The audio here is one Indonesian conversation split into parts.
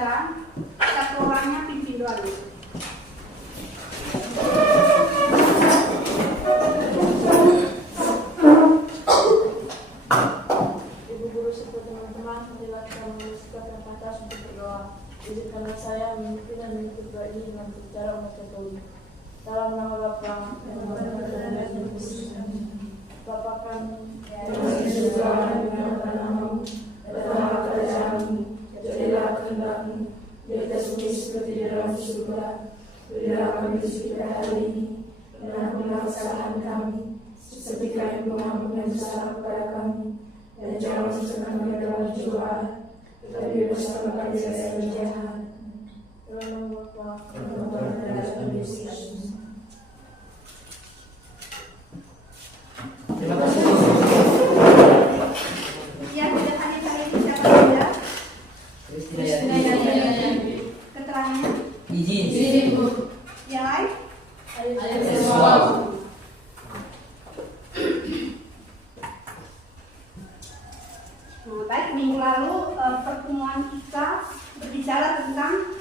pembelajaran, satu orangnya pimpin doa dulu. Ibu guru serta teman-teman, marilah kita mengucapkan terbatas untuk berdoa. Izinkanlah saya memimpin dan mengikuti doa ini dengan berbicara umat Katolik. Dalam nama Bapa dan Putra dan Roh Kudus. Bapa kami yang di surga, dimuliakan namamu, datanglah kerajaanmu, jadilah kehendakmu di atas bumi seperti di dalam surga. Berilah kami rezeki kita hari ini, dan ampunilah kesalahan kami, seperti kami mengampuni kesalahan kepada kami, dan jangan masukkan kami dalam cobaan, tetapi bebaskanlah kami dari jahat. Dalam nama Bapa dan Putra dan Roh Kudus. Terima kasih. Yang tidak hadir hari ini siapa saja? Kristina Yanti. Keterangannya? Izin. Yang lain? Nah, baik, minggu lalu pertemuan kita berbicara tentang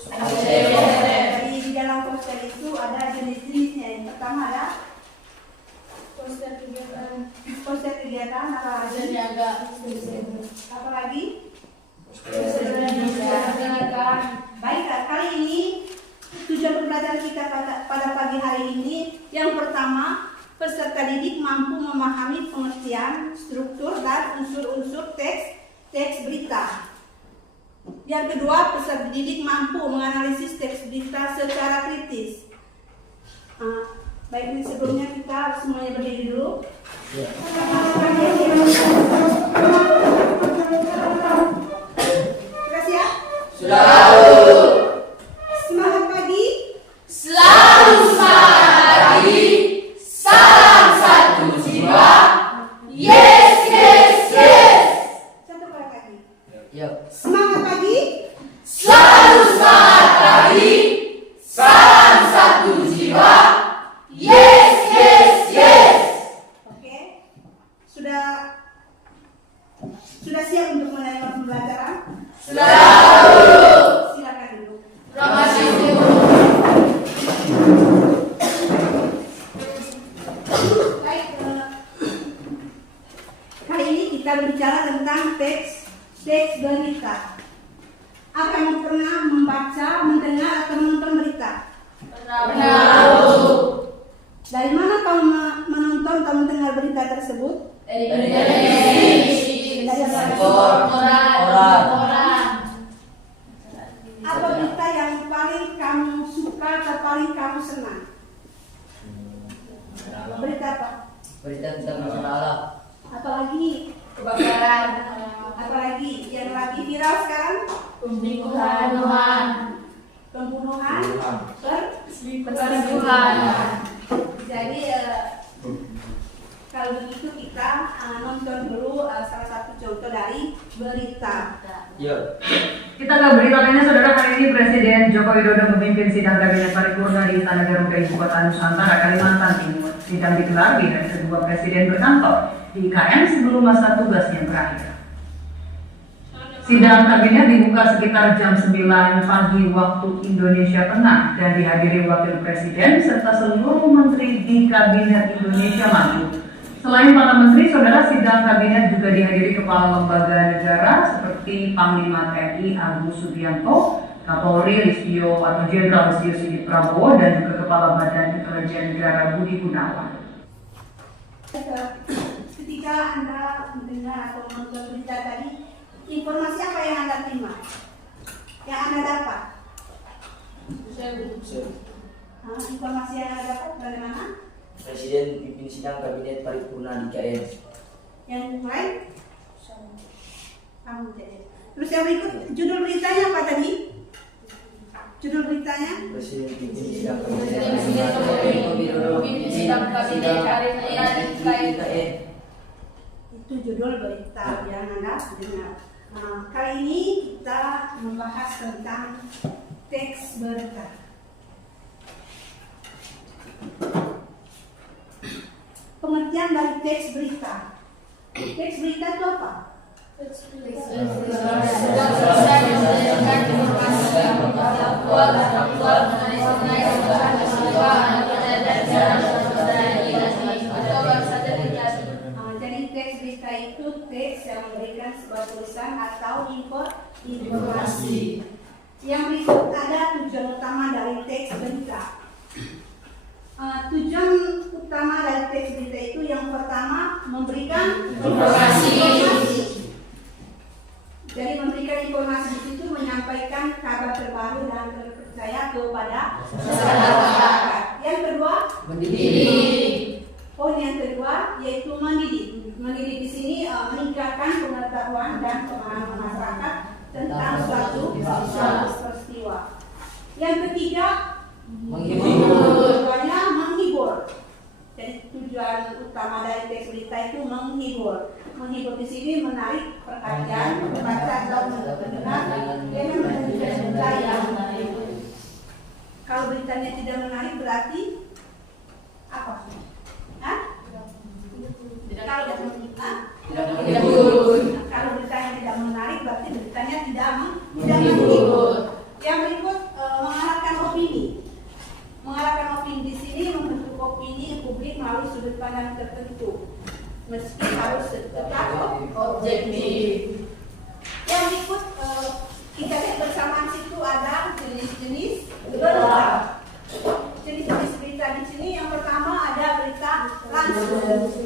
jadi di dalam poster itu ada jenis-jenisnya. Yang pertama ada poster kegiatan apa lagi? Apa lagi? Baik, kali ini tujuan pembelajaran kita pada pagi hari ini yang pertama, peserta didik mampu memahami pengertian, struktur dan unsur-unsur teks berita. Yang kedua, peserta didik mampu menganalisis teks berita secara kritis. Baik, ini sebelumnya kita semuanya berdiri dulu. Sudah siap? Selalu. Semangat pagi. Selalu semangat pagi. Salam satu jiwa. Yes, yes, yes. Satu kali lagi. Yuk. Semangat pagi. Selalu semangat pagi. Salam satu jiwa. Yes, yes, yes. Oke. Sudah siap untuk menerima pembelajaran? Selalu. Silakan dulu. Terima kasih. Baik, kali ini kita berbicara tentang teks berita. Apa yang pernah membaca, mendengar atau menonton berita? Benar. Dari mana kamu menonton atau mendengar berita tersebut? Dari koran. Apa berita yang paling kamu suka atau paling kamu senang? Berita apa? Berita tentang masalah alam. Apalagi Kebakaran. apalagi yang lagi viral sekarang? Pembunuhan. Pembunuhan, Perselingkuhan. Jadi kalau begitu kita nonton dulu salah satu contoh dari berita. Yuk. Kita ke berita lainnya, saudara. Hari ini Presiden Joko Widodo memimpin sidang kabinet paripurna di Istana Garuda Ibu Kota Nusantara, Kalimantan Timur. Sidang digelar di hari kedua Presiden berkantor di IKN sebelum masa tugasnya berakhir. Sidang kabinet dibuka sekitar jam 9 pagi waktu Indonesia Tengah dan dihadiri Wakil Presiden serta seluruh menteri di Kabinet Indonesia Maju. Selain para menteri, saudara, sidang kabinet juga dihadiri kepala lembaga negara seperti Panglima TNI Agus Subianto, Kapolri Listio atau Jenderal Listio Sigit Prabowo, dan juga Kepala Badan Intelijen Negara Budi Gunawan. Ketika Anda mendengar atau menonton berita tadi, informasi apa yang Anda terima? Yang Anda dapat? Informasi yang Anda dapat bagaimana? Presiden pimpin sidang kabinet paripurna di IKN. Yang lain? Kamu jadi. Terus yang berikut, judul beritanya apa tadi? Judul beritanya? Presiden pimpin sidang kabinet IKN. Itu judul berita yang Anda dengar. Kali ini kita membahas tentang teks berita. Pengertian dari teks berita. Teks berita itu apa? Jadi teks berita itu teks yang memberikan sebuah tulisan atau informasi. Yang berikut ada tujuan utama dari teks berita. Tujuan utama dari teks berita itu yang pertama memberikan informasi. Jadi memberikan informasi di situ menyampaikan kabar terbaru dan terpercaya kepada masyarakat. Yang kedua, mendidik. Poin yang kedua yaitu mendidik. Mendidik di sini meningkatkan pengetahuan dan pemahaman masyarakat tentang suatu peristiwa. Yang ketiga, tujuannya menghibur. Jadi tujuan utama dari teks berita itu menghibur. Menghibur di sini menarik perhatian pembaca atau pendengar dengan menunjukkan berita yang menarik. Kalau beritanya tidak menarik berarti apa? Kalau beritanya tidak menarik berarti beritanya tidak menghibur. Yang berikut mengarahkan opini. Mengarahkan opini di sini membentuk opini publik melalui sudut pandang tertentu, meski harus tetap objektif. Yang berikut kita lihat bersama situ ada jenis-jenis berita. Jenis-jenis berita di sini yang pertama ada berita langsung.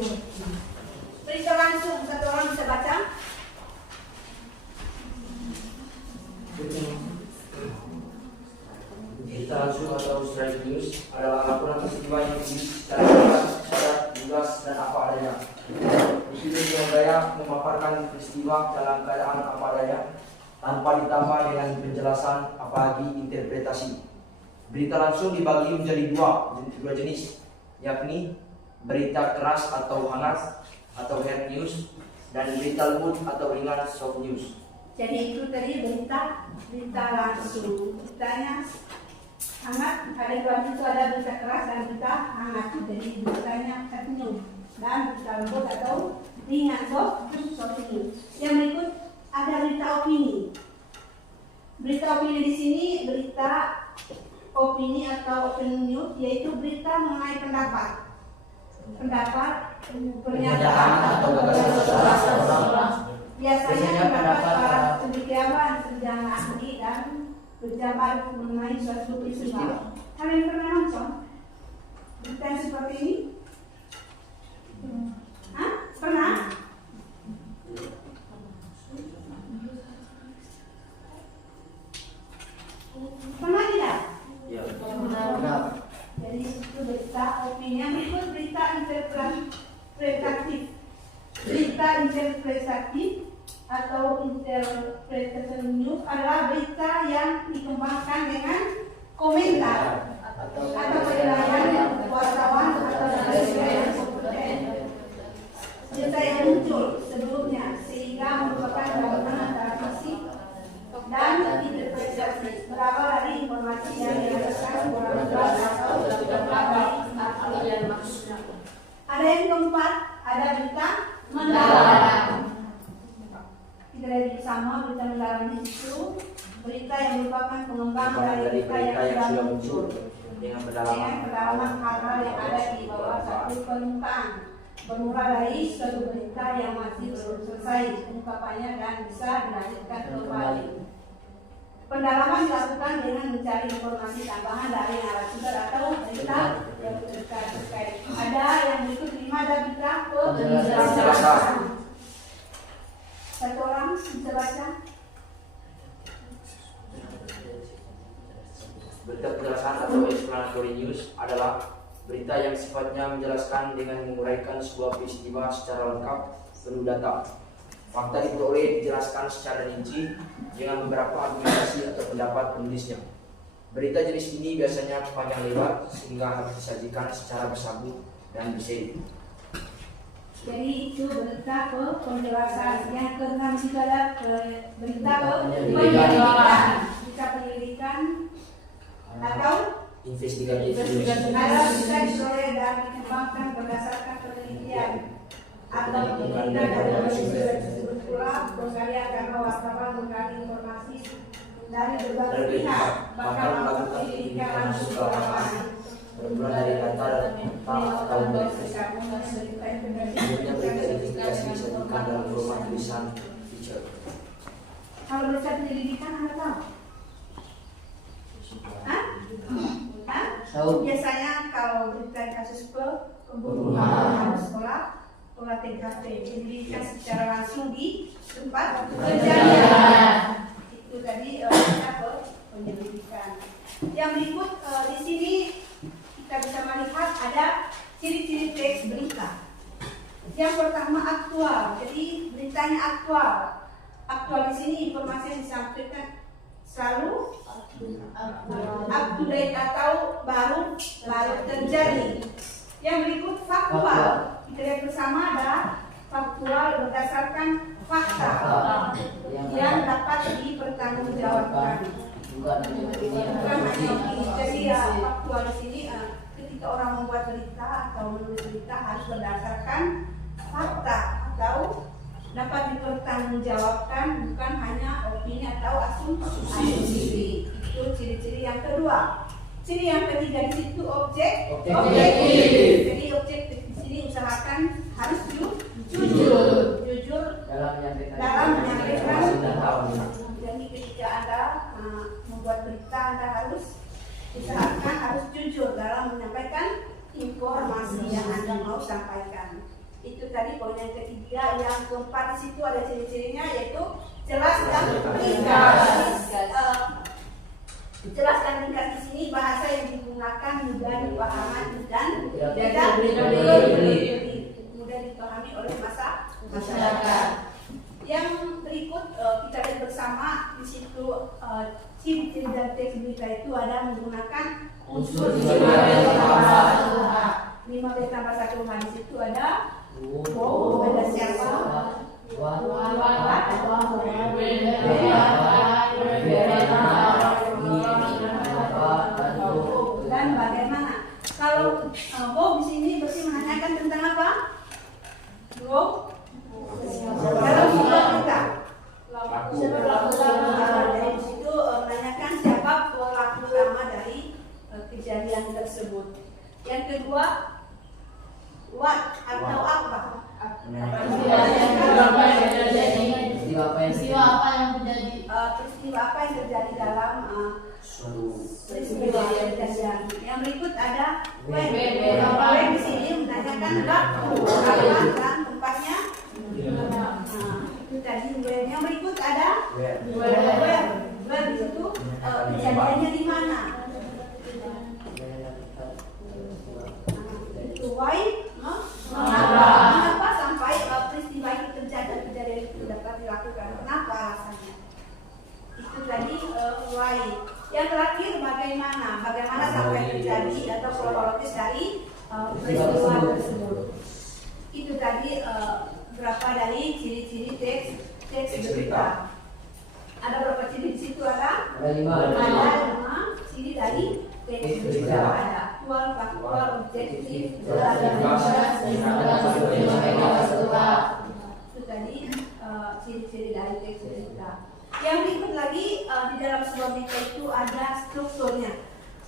Berita langsung, satu orang bisa baca? Berita langsung atau straight news adalah laporan peristiwa yang secara jelas dan apa adanya. Presiden dengan gaya memaparkan peristiwa dalam keadaan apa adanya tanpa ditambah dengan penjelasan apalagi interpretasi. Berita langsung dibagi menjadi dua jenis, yakni berita keras atau hangat atau hard news dan berita lembut atau ringan soft news. Jadi itu tadi berita langsung. Beritanya hangat, ada dua itu, ada berita keras dan berita hangat. Jadi beritanya hard news dan berita lembut atau ringan soft news. Yang berikut ada berita opini. Berita opini di sini berita opini atau open news, yaitu berita mengenai pendapat, pernyataan atau gagasan. Biasanya pendapat para cendekiawan, sarjana ahli dan pejabat mengenai suatu peristiwa. Kalian pernah nonton berita yang seperti ini? Pernah? Pernah tidak? Ya. Jadi itu berita opini. Yang berikut berita interpretatif. Berita interpretatif atau interpretation news adalah berita yang dikembangkan dengan komentar atau penilaian wartawan atau jurnalis yang kompeten. Berita yang muncul sebelumnya sehingga merupakan gabungan antara fisik dan interpretasi, berawal dari informasi yang dirasakan orang luar atau berbagai ahli yang maksudnya. Ada yang keempat, ada berita mendalam. Kita lihat bersama berita mendalam di situ, berita yang merupakan pengembang dari berita yang sudah muncul dengan pendalaman hal-hal yang ada di bawah satu permukaan, bermula dari suatu berita yang masih belum selesai pengungkapannya dan bisa dilanjutkan kembali. Pendalaman dilakukan dengan mencari informasi tambahan dari narasumber atau berita yang terkait. Ada yang berikut 5, ada berita penjelasan. Satu orang bisa baca. Berita penjelasan atau explanatory news adalah berita yang sifatnya menjelaskan dengan menguraikan sebuah peristiwa secara lengkap penuh data. Fakta diperoleh dijelaskan secara rinci dengan beberapa argumentasi atau pendapat penulisnya. Berita jenis ini biasanya panjang lebar sehingga harus disajikan secara bersambung dan berseri. Jadi itu berita penjelasan. Yang keenam juga ada berita penyelidikan. Berita penyelidikan atau Investigatif news. adalah berita diperoleh dan dikembangkan berdasarkan penelitian atau penyelidikan dari sumber tersebut pula penggalian karena wartawan menggali informasi dari berbagai pihak bakal melakukan penyelidikan langsung ke lapangan. bermula dari data atau berita verifikasi disajikan dalam format tulisan feature. Kalau berita penyelidikan Anda tahu? Hah? Hah? Biasanya kalau berita kasus pembunuhan sekolah, olah TKP, penyelidikan secara langsung di tempat kejadian. Itu tadi penyelidikan. Yang berikut di sini kita bisa melihat ada ciri-ciri teks berita. Yang pertama aktual, jadi beritanya aktual. Aktual di sini informasi yang disampaikan selalu up to date atau baru terjadi. Yang berikut faktual. Kita lihat bersama ada faktual berdasarkan fakta yang dapat dipertanggungjawabkan. Bukan hanya opini. Jadi faktual di sini ketika orang membuat berita atau menulis berita harus berdasarkan fakta atau dapat dipertanggungjawabkan, bukan hanya opini atau asumsi. Itu ciri-ciri yang kedua. Ciri yang ketiga di situ objektif. Jadi objektif di sini usahakan harus jujur dalam menyampaikan. Jadi ketika Anda membuat berita, Anda harus usahakan harus jujur dalam menyampaikan informasi yang Anda mau sampaikan. Itu tadi poin yang ketiga. Yang keempat di situ ada ciri-cirinya, yaitu jelas dan ringkas. Jelas dan ringkas di sini bahasa yang digunakan mudah dipahami dan tidak mudah dipahami oleh masyarakat. Yang berikut kita lihat bersama di situ ciri-ciri dan teks berita itu ada menggunakan unsur 5B tambah 1H. Di situ ada ada siapa, dan bagaimana. Kalau Bob di sini berarti menanyakan tentang apa? Bob dalam sebuah berita. Dari situ menanyakan siapa pelaku utama dari kejadian tersebut. Yang kedua, what atau apa? Peristiwa apa yang terjadi dalam peristiwa kejadian. Yang berikut ada when. When di sini menanyakan waktu, kapan dan tempatnya. Itu tadi when. Yang berikut ada where. Where di situ kejadiannya di mana. Itu why. Mengapa sampai peristiwa itu terjadi, kejadian itu dapat dilakukan? Kenapa alasannya? Itu tadi why. Yang terakhir bagaimana? Bagaimana sampai terjadi atau kronologis dari peristiwa tersebut? Itu tadi berapa dari ciri-ciri teks berita. Ada berapa ciri di situ? Ada 5 ciri dari teks berita. Ada aktual, faktual, objektif, jelas, itu tadi ciri-ciri dari teks berita. Yang berikut lagi di dalam sebuah berita itu ada strukturnya.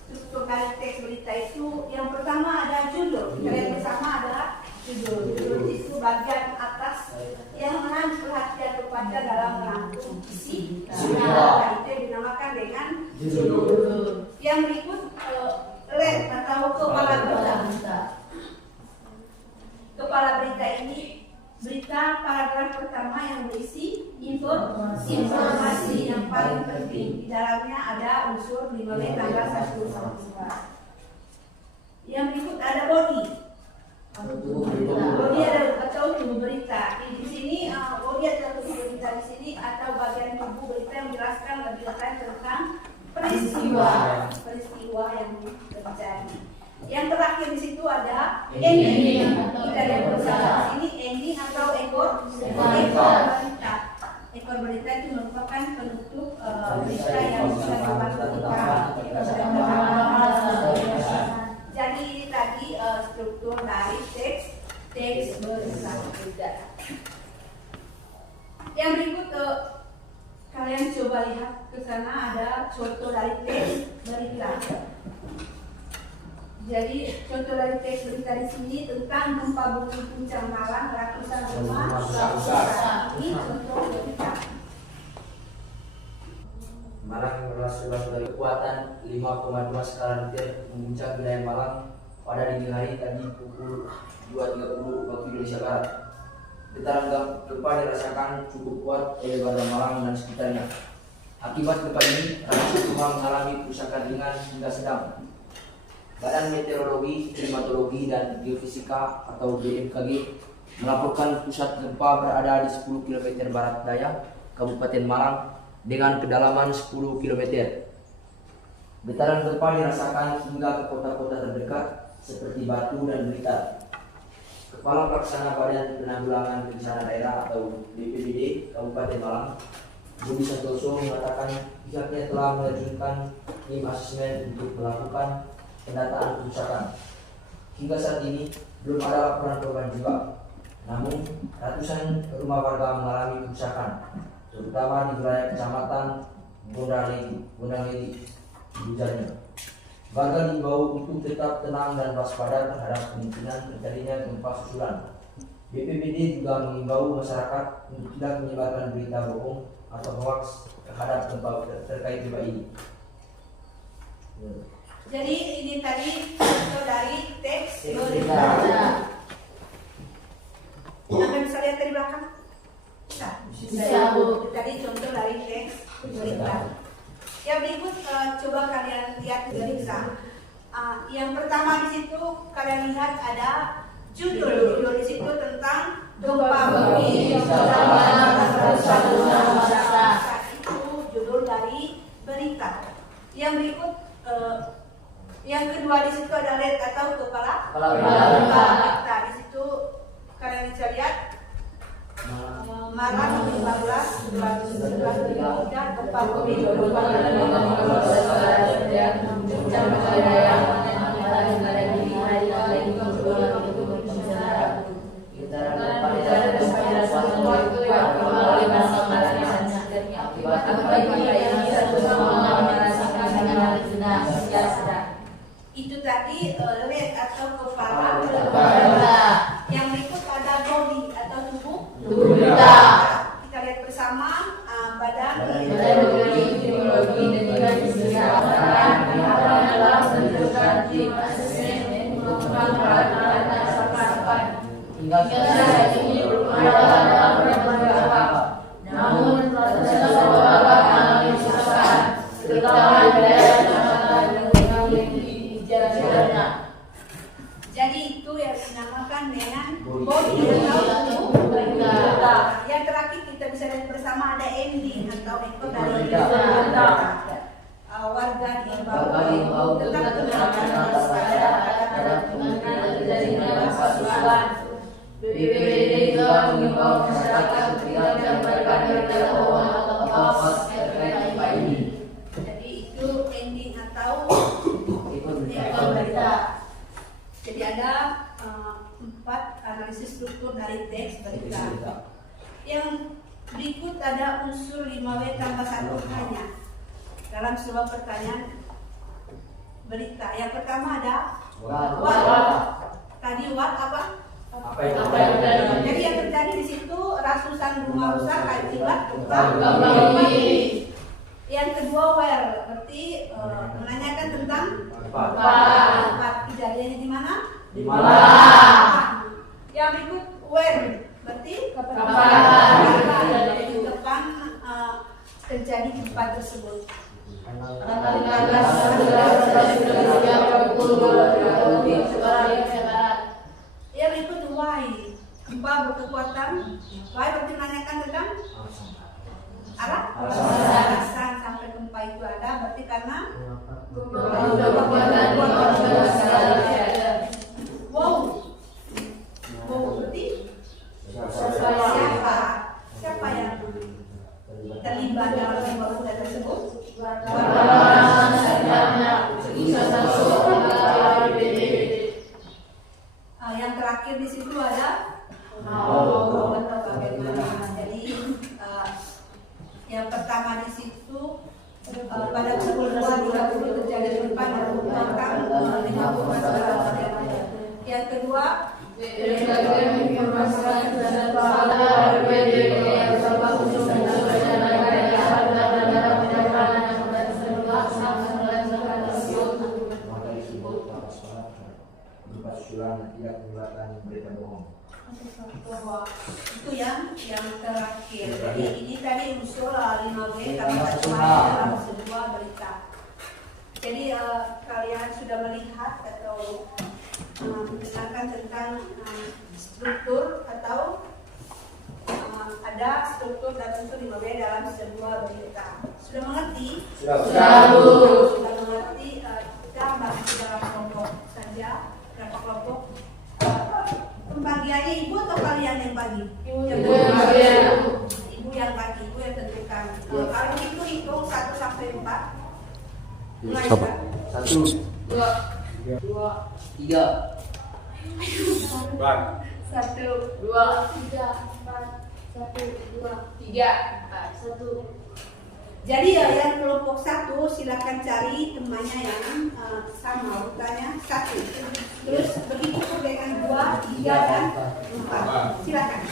Struktur dari teks berita itu yang pertama ada judul. Kita lihat bersama adalah judul. Judul itu bagian atas yang menarik perhatian kepada dalam merangkum isi. Itu dinamakan dengan judul. Yang berikut lead atau kepala berita. Kepala berita ini berita paragraf pertama yang berisi informasi yang paling penting. Di dalamnya ada unsur 5B tambah 1 sampai 4. Yang berikut ada body. Body atau tubuh berita. Di sini body atau tubuh berita di sini atau bagian tubuh berita yang menjelaskan lebih detail tentang peristiwa yang terjadi. Yang terakhir di situ ada ending. Kita lihat bersama di sini ending atau ekor berita. Ekor berita itu merupakan penutup berita yang bisa dibantu dipahami. Jadi ini tadi struktur dari teks berita. Yang berikut kalian coba lihat ke sana ada contoh dari teks berita. Jadi contoh dari teks berita di sini tentang gempa bumi Puncak Malang, ratusan rumah rusak. Ini contoh berita. Malang berasal dari kekuatan 5,2 skala Richter memuncak wilayah Malang pada dini hari tadi pukul 2.30 waktu Indonesia Barat. Getaran gempa dirasakan cukup kuat oleh warga Malang dan sekitarnya. Akibat gempa ini, ratusan rumah mengalami kerusakan ringan hingga sedang. Badan Meteorologi, Klimatologi, dan Geofisika atau BMKG melaporkan pusat gempa berada di 10 km barat daya Kabupaten Malang dengan kedalaman 10 km. Getaran gempa dirasakan hingga ke kota-kota terdekat seperti Batu dan Blitar. Kepala Pelaksana Badan Penanggulangan Bencana Daerah atau BPBD Kabupaten Malang, Budi Santoso, mengatakan pihaknya telah menerjunkan tim asesmen untuk melakukan pendataan kerusakan. Hingga saat ini belum ada laporan korban jiwa. Namun ratusan rumah warga mengalami kerusakan, terutama di wilayah Kecamatan Gondang-Ledi, Bujarnya. Warga diimbau untuk tetap tenang dan waspada terhadap kemungkinan terjadinya gempa susulan. BPBD juga mengimbau masyarakat untuk tidak menyebarkan berita bohong atau hoax terhadap gempa terkait gempa ini. Jadi ini tadi contoh dari teks berita. Anda bisa lihat dari belakang? Bisa. Bu. Tadi contoh dari teks berita. Yang berikut coba kalian lihat berita. Yang pertama di situ kalian lihat ada judul di situ tentang gempa bumi. Itu judul dari berita. Yang berikut yang kedua di situ ada lead atau kepala berita. Di situ kalian bisa lihat Malang 15 2019 gempa bumi itu tadi lead atau kepala berita. Yang berikut ada body atau tubuh berita. Kita lihat bersama badan meteorologi dan dalam menentukan tim asesmen merupakan peralatan hingga saat ini belum ada beberapa. Namun ratusan rumah mengalami kerusakan, terutama di wilayah jadi itu yang dinamakan dengan body atau tubuh berita. Yang terakhir kita bisa lihat bersama ada ending atau ekor dari berita. Warga diimbau tetap tenang dan waspada terhadap kemungkinan terjadinya gempa susulan. BPBD juga mengimbau masyarakat tidak menyebarkan berita bohong atau hoax terkait gempa ini. Jadi itu ending atau ekor berita. Jadi ada 4 analisis struktur dari teks berita. Yang berikut ada unsur 5W tambah 1 hanya dalam sebuah pertanyaan berita. Yang pertama ada what. Tadi what apa? Jadi yang terjadi di situ ratusan rumah rusak akibat gempa bumi. Yang kedua where, berarti menanyakan tentang tempat kejadiannya di mana? Di Malang. Yang berikut when, berarti kapan terjadi gempa tersebut. Yang berikut why, gempa berkekuatan. Why berarti menanyakan tentang alasan sampai gempa itu ada, berarti karena wow berarti siapa yang terlibat dalam pembangunan tersebut? Yang terakhir di situ ada atau bagaimana. Jadi yang pertama di situ pada pukul 2.30 terjadi gempa dan membentang 50 masyarakat. Yang kedua, itu yang terakhir. Jadi ini tadi usul 5B karena tertuang dalam sebuah berita. Jadi kalian sudah melihat atau mendengarkan tentang struktur atau ada struktur dan unsur 5B dalam sebuah berita. Sudah mengerti? Sudah mengerti. Kita bahas dalam kelompok saja. Berapa kelompok? Pembagiannya ibu atau kalian yang bagi? Ibu yang bagi, ibu yang tentukan. Kalau itu hitung 1 sampai 4. Mulai. 1, 2, 3, 1, 2, 3, 4, 1, 2, 3, 1. Jadi yang kelompok 1 silakan cari temannya yang sama urutannya 1. Terus begitu pun dengan 2, 3 dan 4. Silakan.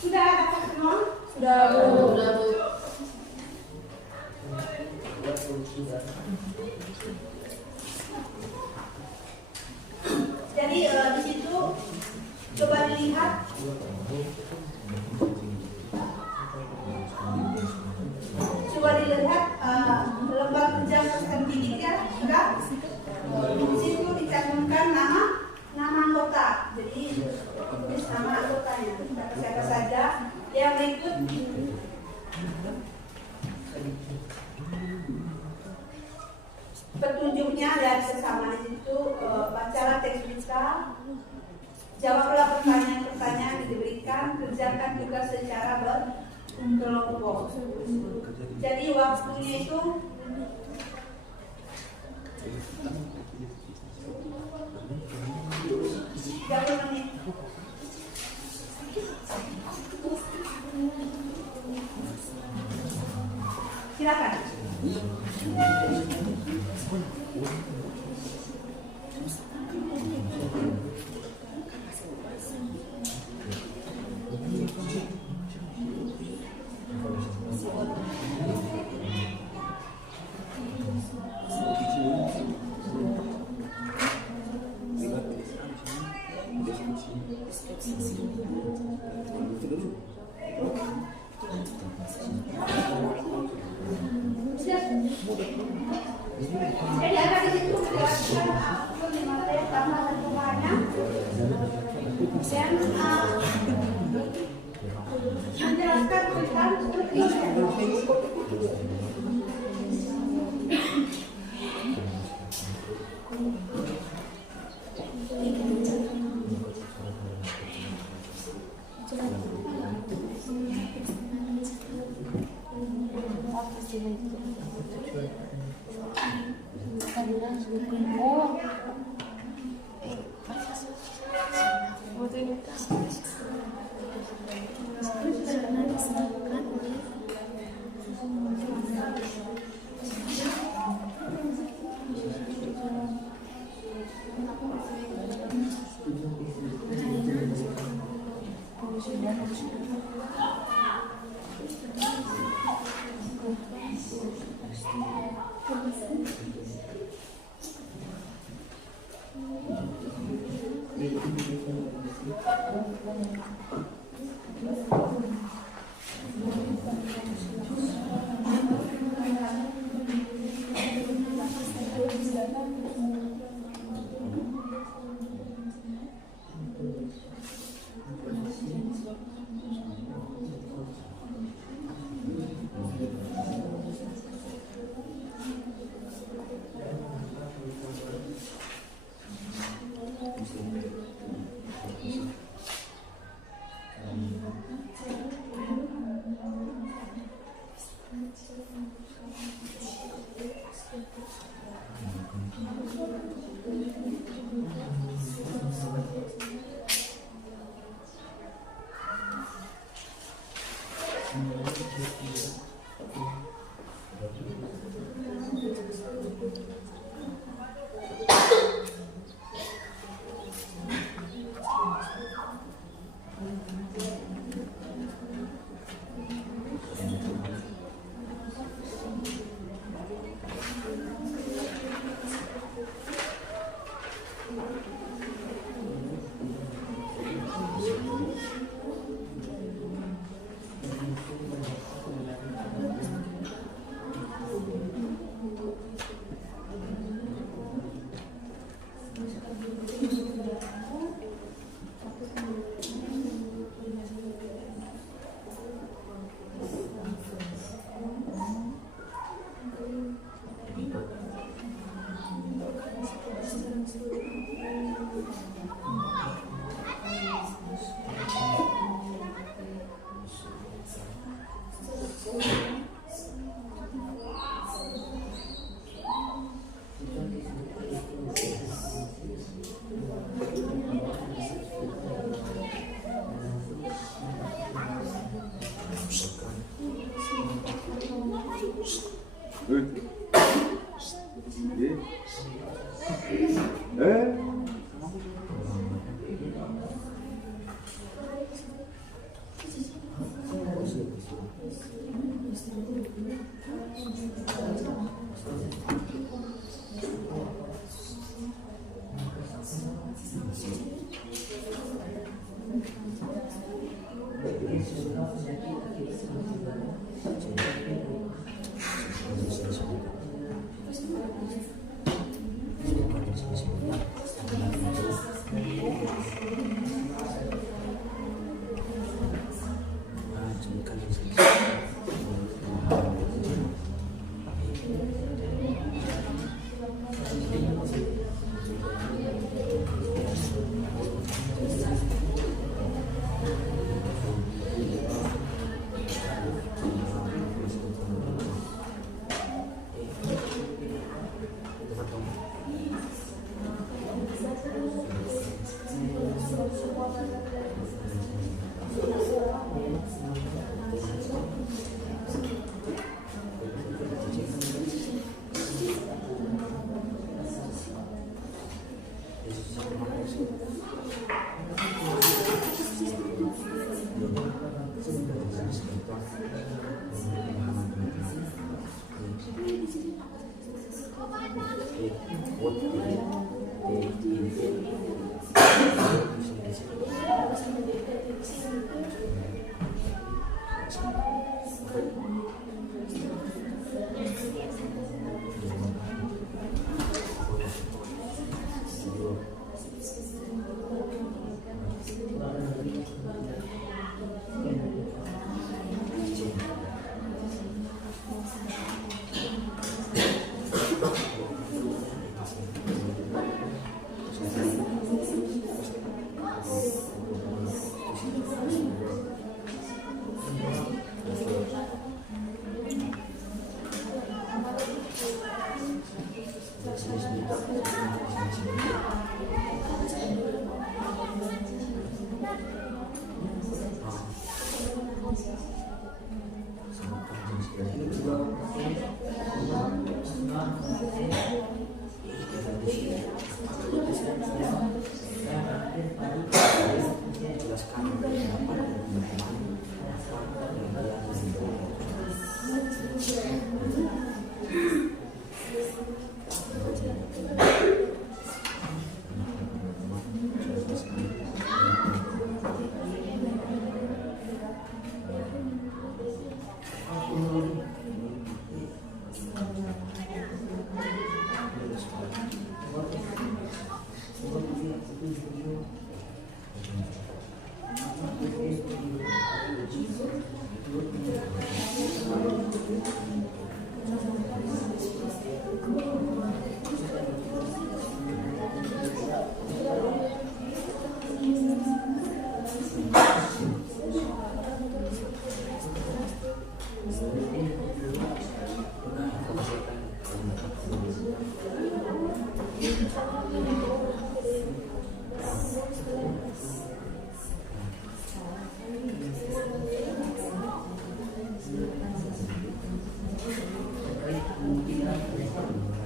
Sudah ada semua? Sudah, Bu. Jadi di situ coba dilihat. Coba dilihat lembar kerja peserta didik ya, sudah. Di situ dicantumkan nama anggota. Jadi tulis nama anggotanya. Siapa saja yang berikut. Petunjuknya dan sesama di situ bacalah teks berita, jawablah pertanyaan-pertanyaan yang diberikan, kerjakan tugas secara berkelompok. Jadi waktunya itu 30 menit. Silakan. Jadi ada di situ menjelaskan materi karena tentuannya dan menjelaskan tentang strukturnya.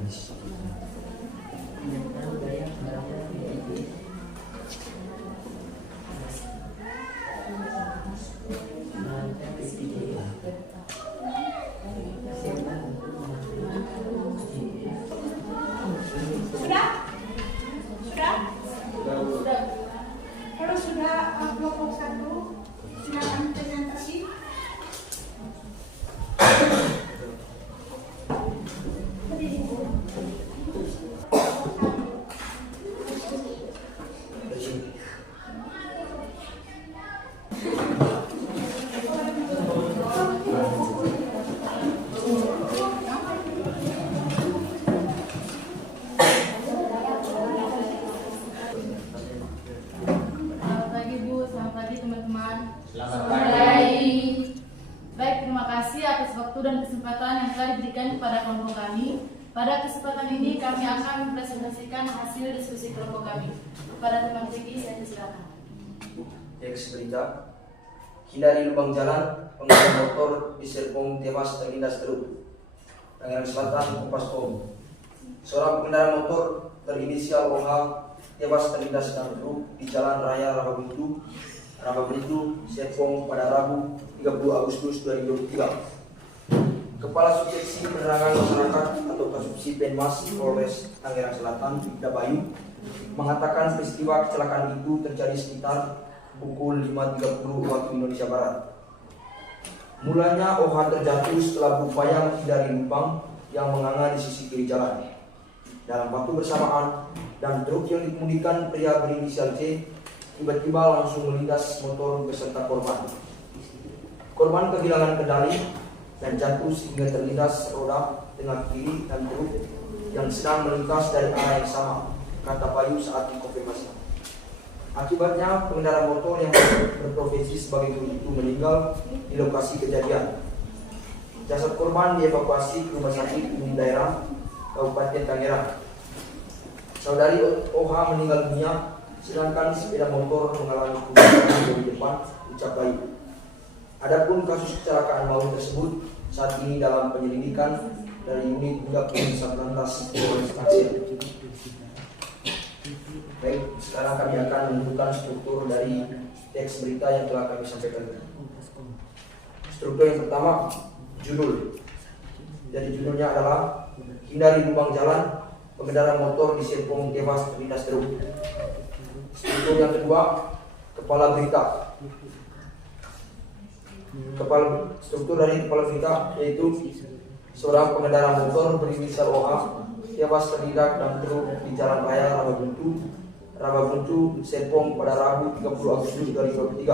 medis. Sudah? Sudah? Kalau sudah kelompok 1, silakan presentasi. Selamat pagi Bu, selamat pagi teman-teman. Selamat Baik, terima kasih atas waktu dan kesempatan yang telah diberikan kepada kelompok kami. Pada kesempatan ini kami akan mempresentasikan hasil diskusi kelompok kami. Kepada teman Vicky, saya silakan. Teks berita: hindari lubang jalan, pengendara motor di Serpong tewas terlindas truk. Tangerang Selatan, Kompas.com. Seorang pengendara motor berinisial OH tewas terlindas dengan truk di Jalan Raya Rawabutu, Serpong pada Rabu 30 Agustus 2023. Kepala Subseksi Penerangan Masyarakat atau Kasubsi Penmas Polres Tangerang Selatan, Ibda Bayu, mengatakan peristiwa kecelakaan itu terjadi sekitar pukul 5.30 waktu Indonesia Barat. Mulanya OH terjatuh setelah berupaya menghindari lubang yang menganga di sisi kiri jalan. Dalam waktu bersamaan, dan truk yang dikemudikan pria berinisial C tiba-tiba langsung melindas motor beserta korban. Korban kehilangan kendali dan jatuh sehingga terlindas roda tengah kiri dan truk yang sedang melintas dari arah yang sama, kata Bayu saat dikonfirmasi. Akibatnya, pengendara motor yang berprofesi sebagai guru itu meninggal di lokasi kejadian. Jasad korban dievakuasi ke Rumah Sakit Umum Daerah Kabupaten Tangerang. Saudari OH meninggal dunia, sedangkan sepeda motor mengalami kerusakan di depan, ucap Bayu. Adapun kasus kecelakaan maut tersebut saat ini dalam penyelidikan dari unit Gabungan Satlantas Polres Tangsel. Baik, sekarang kami akan menunjukkan struktur dari teks berita yang telah kami sampaikan. Struktur yang pertama, judul. Jadi judulnya adalah hindari lubang jalan, pengendara motor di Serpong tewas terlindas truk. Struktur yang kedua, kepala berita. Struktur dari kepala berita yaitu seorang pengendara motor berinisial OH tewas terlindas dalam truk di Jalan Raya Rawabutu, Serpong pada Rabu 30 Agustus 2023.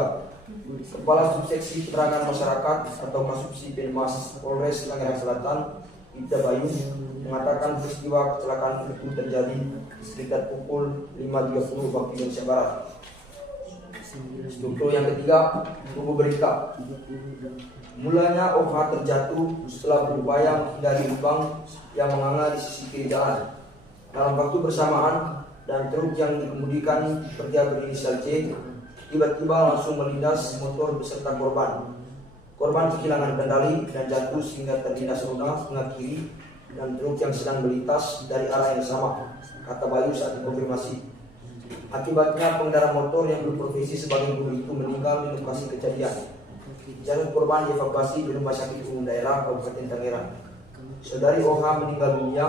Kepala Subseksi Penerangan Masyarakat atau Kasubsi Penmas Polres Tangerang Selatan, Ibda Bayu, mengatakan peristiwa kecelakaan itu terjadi sekitar pukul 5.30 waktu Indonesia Barat. Struktur yang ketiga, buku berita. Mulanya OH terjatuh setelah berupaya menghindari lubang yang menganga di sisi kiri jalan. Dalam waktu bersamaan, dan truk yang dikemudikan pria berinisial C tiba-tiba langsung melindas motor beserta korban. Korban kehilangan kendali dan jatuh sehingga terlindas roda tengah kiri dan truk yang sedang melintas dari arah yang sama, kata Bayu saat dikonfirmasi. Akibatnya pengendara motor yang berprofesi sebagai guru itu meninggal di lokasi kejadian. Jasad korban dievakuasi di Rumah Sakit Umum Daerah Kabupaten Tangerang. Saudari OH meninggal dunia,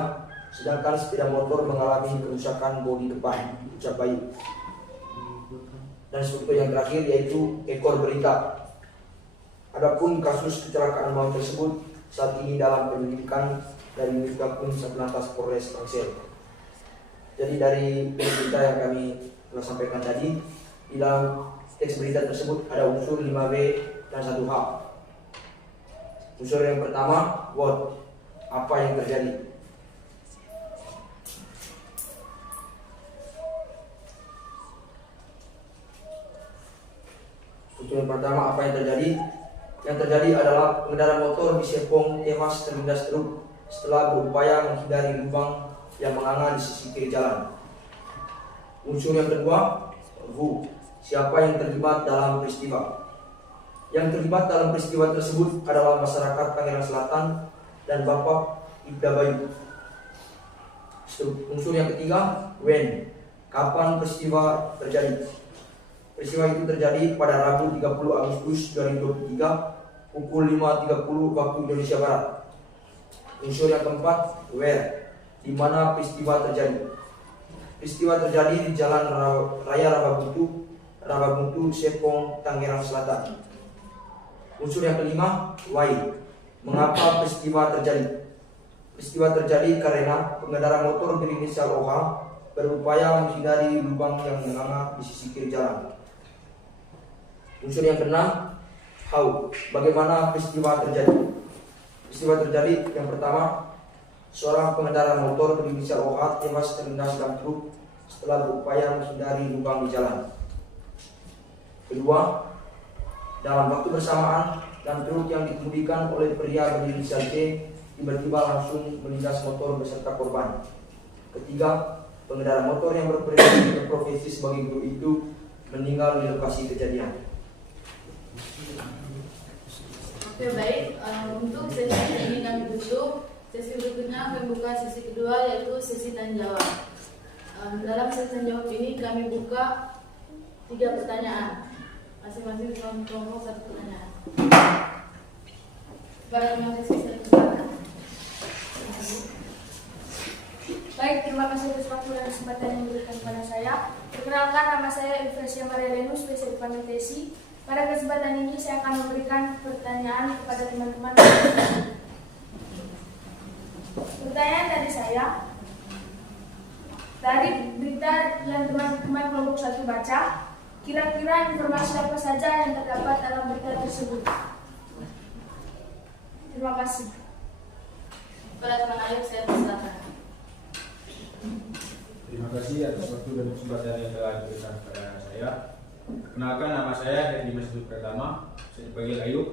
sedangkan sepeda motor mengalami kerusakan bodi depan, ucap Bayu. Dan struktur yang terakhir yaitu ekor berita. Adapun kasus kecelakaan maut tersebut saat ini dalam penyelidikan dari unit Gabungan Satlantas Polres Tangsel. Jadi dari berita yang kami telah sampaikan tadi, di dalam teks berita tersebut ada unsur 5B dan 1H. Unsur yang pertama, what, apa yang terjadi. Unsur yang pertama, apa yang terjadi. Yang terjadi adalah pengendara motor di Serpong tewas terlindas truk setelah berupaya menghindari lubang yang menganga di sisi kiri jalan. Unsur yang kedua, who, siapa yang terlibat dalam peristiwa. Yang terlibat dalam peristiwa tersebut adalah masyarakat Tangerang Selatan dan Bapak Ibda Bayu. Unsur yang ketiga, when. Kapan peristiwa terjadi? Peristiwa itu terjadi pada Rabu 30 Agustus 2023 pukul 5.30 waktu Indonesia Barat. Unsur yang keempat, where. Di mana peristiwa terjadi? Peristiwa terjadi di Jalan Raya Rawabutu, Serpong, Tangerang Selatan. Unsur yang kelima, why. Mengapa peristiwa terjadi? Peristiwa terjadi karena pengendara motor berinisial OH berupaya menghindari lubang yang menganga di sisi kiri jalan. Unsur yang keenam, how. Bagaimana peristiwa terjadi? Peristiwa terjadi yang pertama, seorang pengendara motor berinisial OH tewas terlindas dalam truk setelah berupaya menghindari lubang di jalan. Kedua, dalam waktu bersamaan dan truk yang dikemudikan oleh pria berinisial C tiba-tiba langsung melindas motor beserta korban. Ketiga, pengendara motor yang berprofesi sebagai guru itu meninggal di lokasi kejadian. Oke, baik. Untuk sesi ini kami tutup. Sesi berikutnya kami buka sesi kedua, yaitu sesi tanya jawab. Dalam sesi tanya jawab ini kami buka 3 pertanyaan. Masing-masing kelompok 1 pertanyaan. Baik, terima kasih atas waktu dan kesempatan yang diberikan kepada saya. Perkenalkan, nama saya Evresia Maria Lenus, spesialis Panitesi. Pada kesempatan ini saya akan memberikan pertanyaan kepada teman-teman. Pertanyaan dari saya, dari berita yang teman-teman kelompok 1 baca, kira-kira informasi apa saja yang terdapat dalam berita tersebut? Terima kasih. Pada teman Ayub, saya persilakan. Terima kasih atas waktu dan kesempatan yang telah diberikan kepada saya. Perkenalkan, nama saya Hendy Masjid Pertama, saya dipanggil Ayub.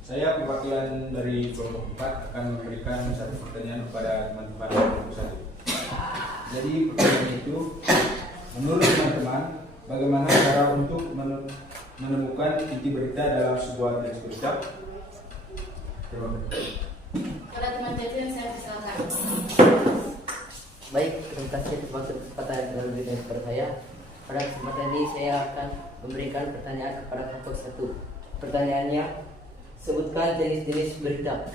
Saya perwakilan dari kelompok 4 akan memberikan 1 pertanyaan kepada teman-teman kelompok 1. Jadi pertanyaan itu, menurut teman-teman, bagaimana cara untuk menemukan inti berita dalam sebuah teks berita? Terima kasih. Pada teman Cecil, saya persilakan. Baik, terima kasih atas waktu kesempatan yang telah diberikan kepada saya. Pada kesempatan ini saya akan memberikan pertanyaan kepada kelompok 1. Pertanyaannya, sebutkan jenis-jenis berita.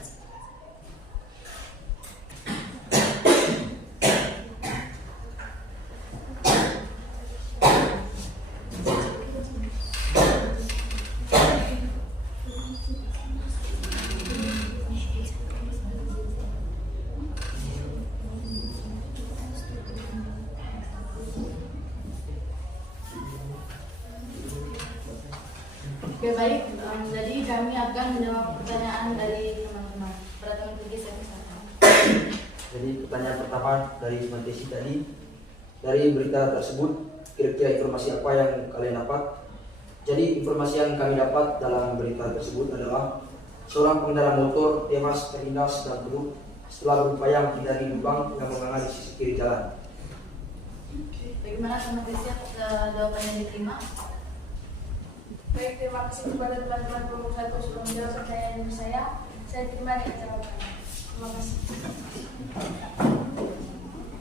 Oke, baik. Jadi kami akan menjawab pertanyaan dari teman-teman. Pada teman Tegi, saya persilakan. Jadi pertanyaan pertama dari teman Desi tadi, dari berita tersebut kira-kira informasi apa yang kalian dapat? Jadi informasi yang kami dapat dalam berita tersebut adalah seorang pengendara motor tewas terlindas dan truk setelah berupaya menghindari lubang yang menganga di sisi kiri jalan. Bagaimana teman Tegi atas jawaban yang diterima? Baik, terima kasih kepada teman-teman kelompok 1 sudah menjawab pertanyaan saya. Saya terima dengan jawabannya. Terima kasih.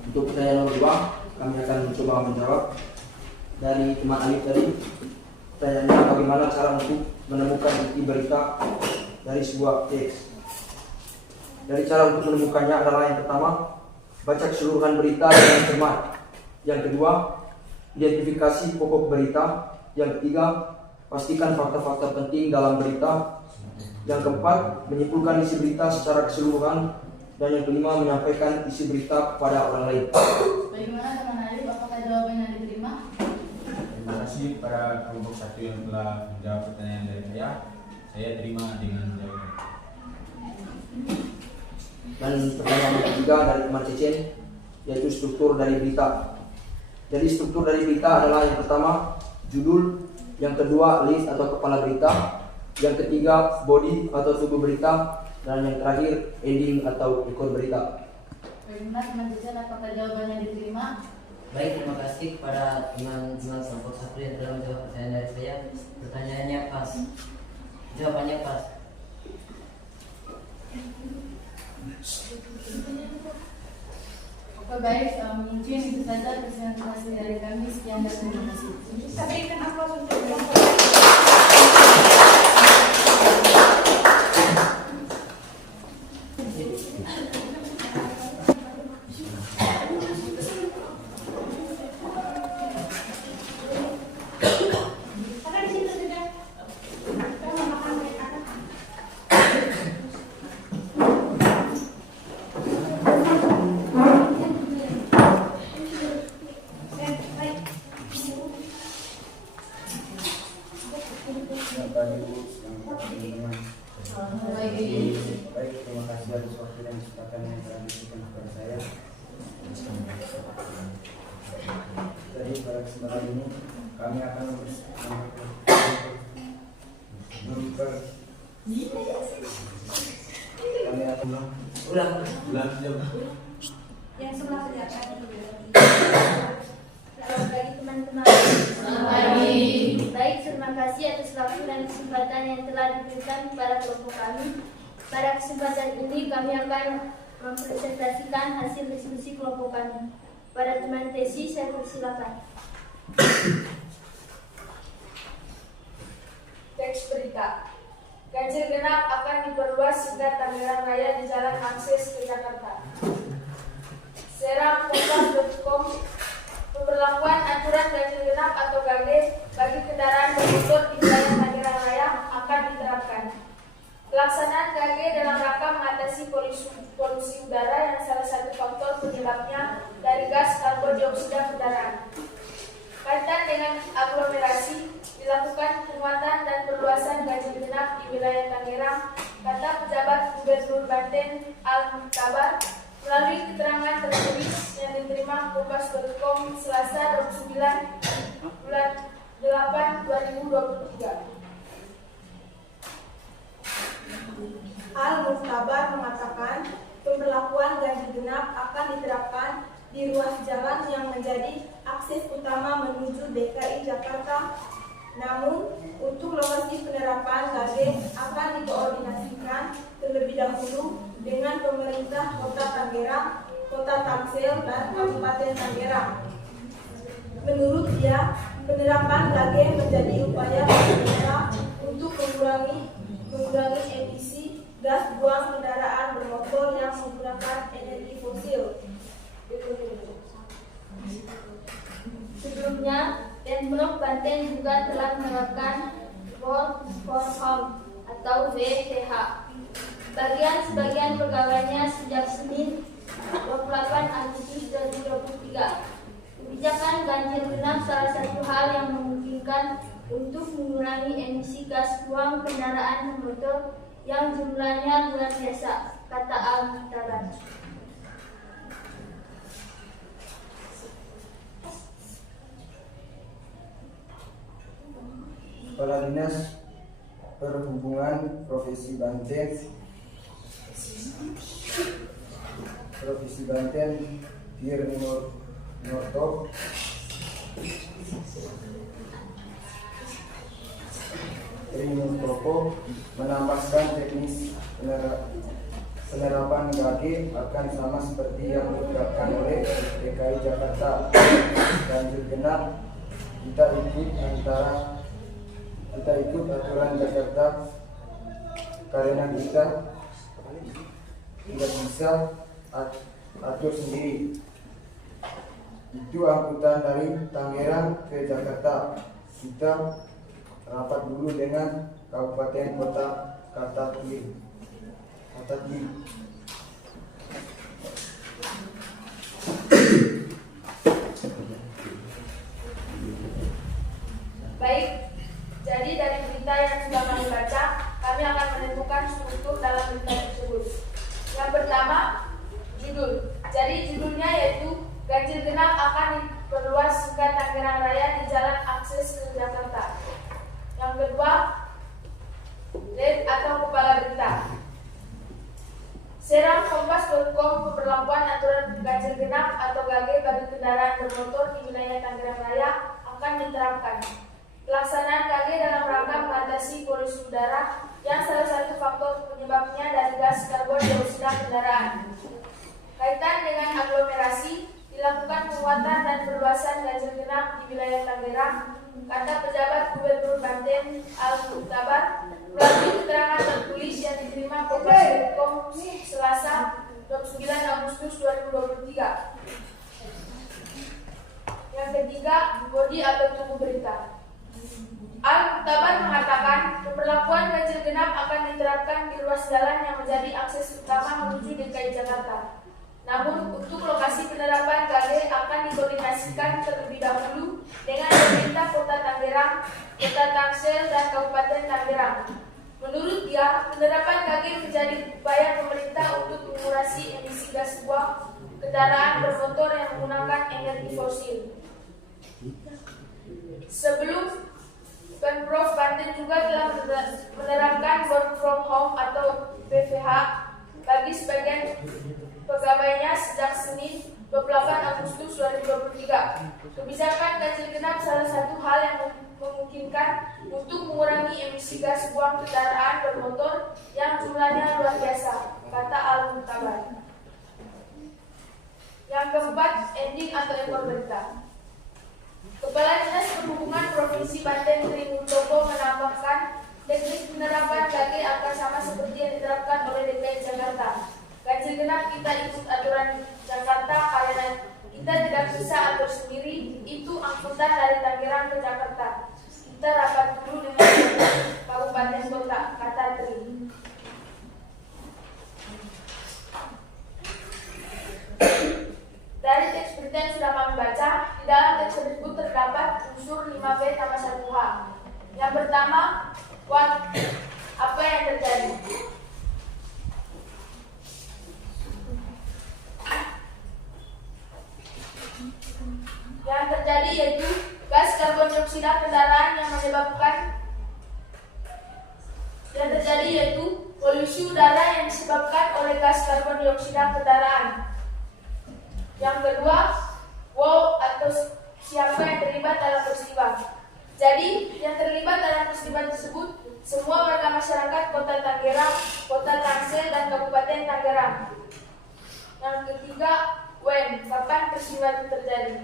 Untuk pertanyaan nomor 2, kami akan mencoba menjawab dari teman Alif tadi. Pertanyaannya, bagaimana cara untuk menemukan inti berita dari sebuah teks? Dari cara untuk menemukannya adalah yang pertama, baca keseluruhan berita dengan cermat. Yang kedua, identifikasi pokok berita. Yang ketiga, pastikan fakta-fakta penting dalam berita. Yang keempat, menyimpulkan isi berita secara keseluruhan. Dan yang kelima, menyampaikan isi berita kepada orang lain. Bagaimana teman Alif, apakah jawaban yang diterima? Terima kasih para kelompok 1 yang telah menjawab pertanyaan dari saya. Saya terima dengan jawaban. Dan pertanyaan yang ketiga dari teman Cecen, yaitu struktur dari berita. Jadi struktur dari berita adalah yang pertama, judul. Yang kedua, list atau kepala berita. Yang ketiga, body atau tubuh berita. Dan yang terakhir, ending atau ekor berita. Bagaimana teman Cecil, apakah jawabannya diterima? Baik, terima kasih kepada teman-teman kelompok 1 yang telah menjawab pertanyaan dari saya. Pertanyaannya pas. Jawabannya pas. Oke, baik, mungkin itu saja presentasi dari kami. Sekian dan terima kasih. Tapi kenapa untuk Baik, terima kasih atas waktu dan kesempatan yang telah diberikan kepada saya. Jadi pada kesempatan ini kami akan yang sebelah saja? Selamat pagi teman-teman. Selamat pagi. Baik, terima kasih atas waktu dan kesempatan yang telah diberikan kepada kelompok kami. Pada kesempatan ini kami akan mempresentasikan hasil diskusi kelompok kami. Pada teman Tesi, saya persilakan. Teks berita. Ganjil genap akan diperluas hingga Tangerang Raya di jalan akses ke Jakarta. Serang kompas.com. Pemberlakuan aturan ganjil genap atau GAGE bagi kendaraan bermotor di wilayah Tangerang Raya akan diterapkan. Pelaksanaan GAGE dalam rangka mengatasi polusi udara yang salah satu faktor penyebabnya dari gas karbon dioksida kendaraan. Kaitan dengan aglomerasi, dilakukan penguatan dan perluasan ganjil genap di wilayah Tangerang, kata pejabat Gubernur Banten Al-Muhtabar melalui keterangan tertulis yang diterima kompas.com Selasa 29 bulan 8 2023. Al-Muhtabar mengatakan pemberlakuan ganjil genap akan diterapkan di ruas jalan yang menjadi akses utama menuju DKI Jakarta. Namun, untuk lokasi penerapan GAGE akan dikoordinasikan terlebih dahulu dengan pemerintah Kota Tangerang, Kota Tangsel, dan Kabupaten Tangerang. Menurut dia, penerapan GAGE menjadi upaya pemerintah untuk mengurangi emisi gas buang kendaraan bermotor yang menggunakan energi fosil. Sebelumnya, Pemprov Banten juga telah menerapkan Work for Home atau WFH. Sebagian pegawainya sejak Senin 28 Agustus 2023. Kebijakan ganjil genap salah satu hal yang memungkinkan untuk mengurangi emisi gas buang kendaraan bermotor yang jumlahnya luar biasa, kata Al-Muhtabar. Kepala Dinas Perhubungan Provinsi Banten Firly Norto menambahkan teknis penerapan GAGE akan sama seperti yang diterapkan oleh DKI Jakarta. Ganjil genap kita ikut aturan Jakarta karena kita tidak bisa atur sendiri. Itu angkutan dari Tangerang ke Jakarta. Kita rapat dulu dengan kabupaten kota kata Tui. Baik, jadi dari berita yang sudah kami baca, kami akan menentukan struktur dalam berita tersebut. Yang pertama, judul. Jadi judulnya yaitu ganjil genap akan diperluas hingga Tangerang Raya di jalan akses ke Jakarta. Yang kedua, lead atau kepala berita. Serang kompas.com pemberlakuan aturan ganjil genap atau GAGE bagi kendaraan bermotor di wilayah Tangerang Raya akan diterapkan. Pelaksanaan GAGE dalam rangka mengatasi polusi udara yang salah satu faktor penyebabnya dari gas karbon dioksida kendaraan. Kaitan dengan aglomerasi, dilakukan penguatan dan perluasan ganjil genap di wilayah Tangerang, kata pejabat Gubernur Banten Al-Muktabar melalui keterangan tertulis yang diterima Kompas.com Selasa 29 Agustus 2023. Yang ketiga, bodi atau tubuh berita. Al-Muktabar mengatakan pemberlakuan ganjil genap akan diterapkan di ruas jalan yang menjadi akses utama menuju DKI Jakarta. Namun, untuk lokasi penerapan KG akan dikoordinasikan terlebih dahulu dengan pemerintah Kota Tangerang, Kota Tangsel, dan Kabupaten Tangerang. Menurut dia, penerapan KG menjadi upaya pemerintah untuk mengurangi emisi gas buang kendaraan bermotor yang menggunakan energi fosil. Sebelum Pemprov Banten juga telah menerapkan work from home atau WFH bagi sebagian pegawainya sejak Senin 28 Agustus 2023. Kebijakan ganjil genap salah satu hal yang memungkinkan untuk mengurangi emisi gas buang kendaraan bermotor yang jumlahnya luar biasa, kata Al-Muktabar. Yang keempat, ending atau ekor berita. Kepala Dinas Perhubungan Provinsi Banten Tri Murtoko menambahkan teknis penerapan KG akan sama seperti yang diterapkan oleh DKI Jakarta. Ganjil genap kita ikut aturan Jakarta karena kita tidak bisa atur sendiri, itu angkutan dari Tangerang ke Jakarta. Kita rapat dulu dengan kabupaten kota, kata Tri. Dari teks berita yang sudah kami baca, di dalam teks tersebut terdapat unsur 5B tambah 1H. Yang pertama, apa yang terjadi? Yang terjadi yaitu gas karbon dioksida kendaraan yang menyebabkan polusi udara yang disebabkan oleh gas karbon dioksida kendaraan. Yang kedua, atau siapa yang terlibat dalam peristiwa. Jadi, yang terlibat dalam peristiwa tersebut semua warga masyarakat Kota Tangerang, Kota Tangsel, dan Kabupaten Tangerang. Yang ketiga, kapan peristiwa itu terjadi.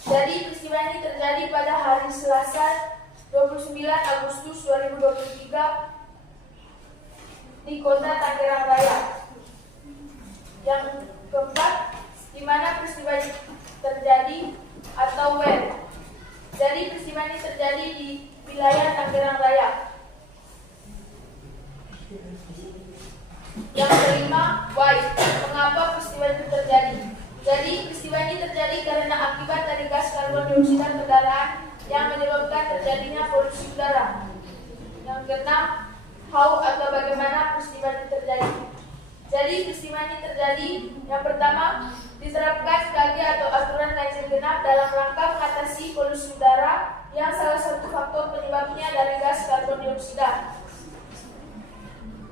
Jadi, peristiwa ini terjadi pada hari Selasa 29 Agustus 2023 di Kota Tangerang Raya. Yang keempat, di mana peristiwa ini terjadi atau Jadi peristiwa ini terjadi di wilayah Tangerang Raya. Yang kelima, mengapa peristiwa itu terjadi? Jadi peristiwa ini terjadi karena akibat dari gas karbon dioksida kendaraan yang menyebabkan terjadinya polusi udara. Yang keenam, atau bagaimana peristiwa itu terjadi? Jadi peristiwa ini terjadi, yang pertama, diterapkan KG atau aturan ganjil genap dalam rangka mengatasi polusi udara yang salah satu faktor penyebabnya dari gas karbon dioksida.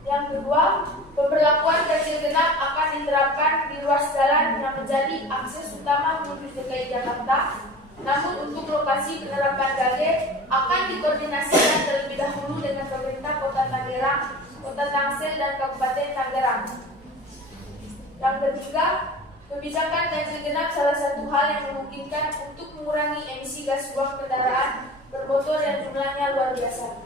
Yang kedua, pemberlakuan ganjil genap akan diterapkan di ruas jalan yang menjadi akses utama menuju DKI Jakarta. Namun untuk lokasi penerapan KG akan dikoordinasikan terlebih dahulu dengan pemerintah Kota Tangerang, Kota Tangsel, dan Kabupaten Tangerang. Yang ketiga, kebijakan ganjil genap salah satu hal yang memungkinkan untuk mengurangi emisi gas buang kendaraan bermotor yang jumlahnya luar biasa.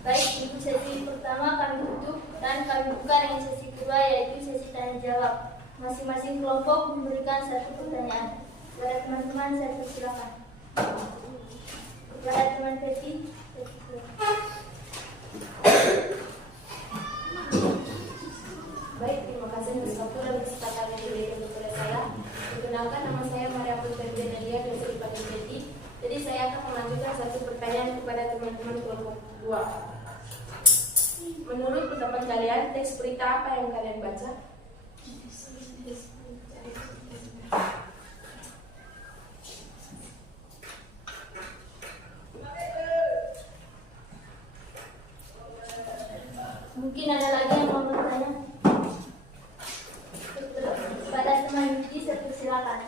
Baik, Ibu, sesi pertama kami tutup dan kami buka dengan sesi kedua, yaitu sesi tanya jawab. Masing-masing kelompok memberikan satu pertanyaan. Kepada teman-teman saya persilakan. Kepada teman Peti. Baik, terima kasih atas waktu dan kesempatan yang diberikan kepada saya. Perkenalkan, nama saya Maria Putri Nadia dari Sipati Peti. Jadi saya akan melanjutkan satu pertanyaan kepada teman-teman kelompok 2. Menurut pendapat kalian, teks berita apa yang kalian baca? Mungkin ada lagi yang mau bertanya? Pada teman Yudi, saya persilakan.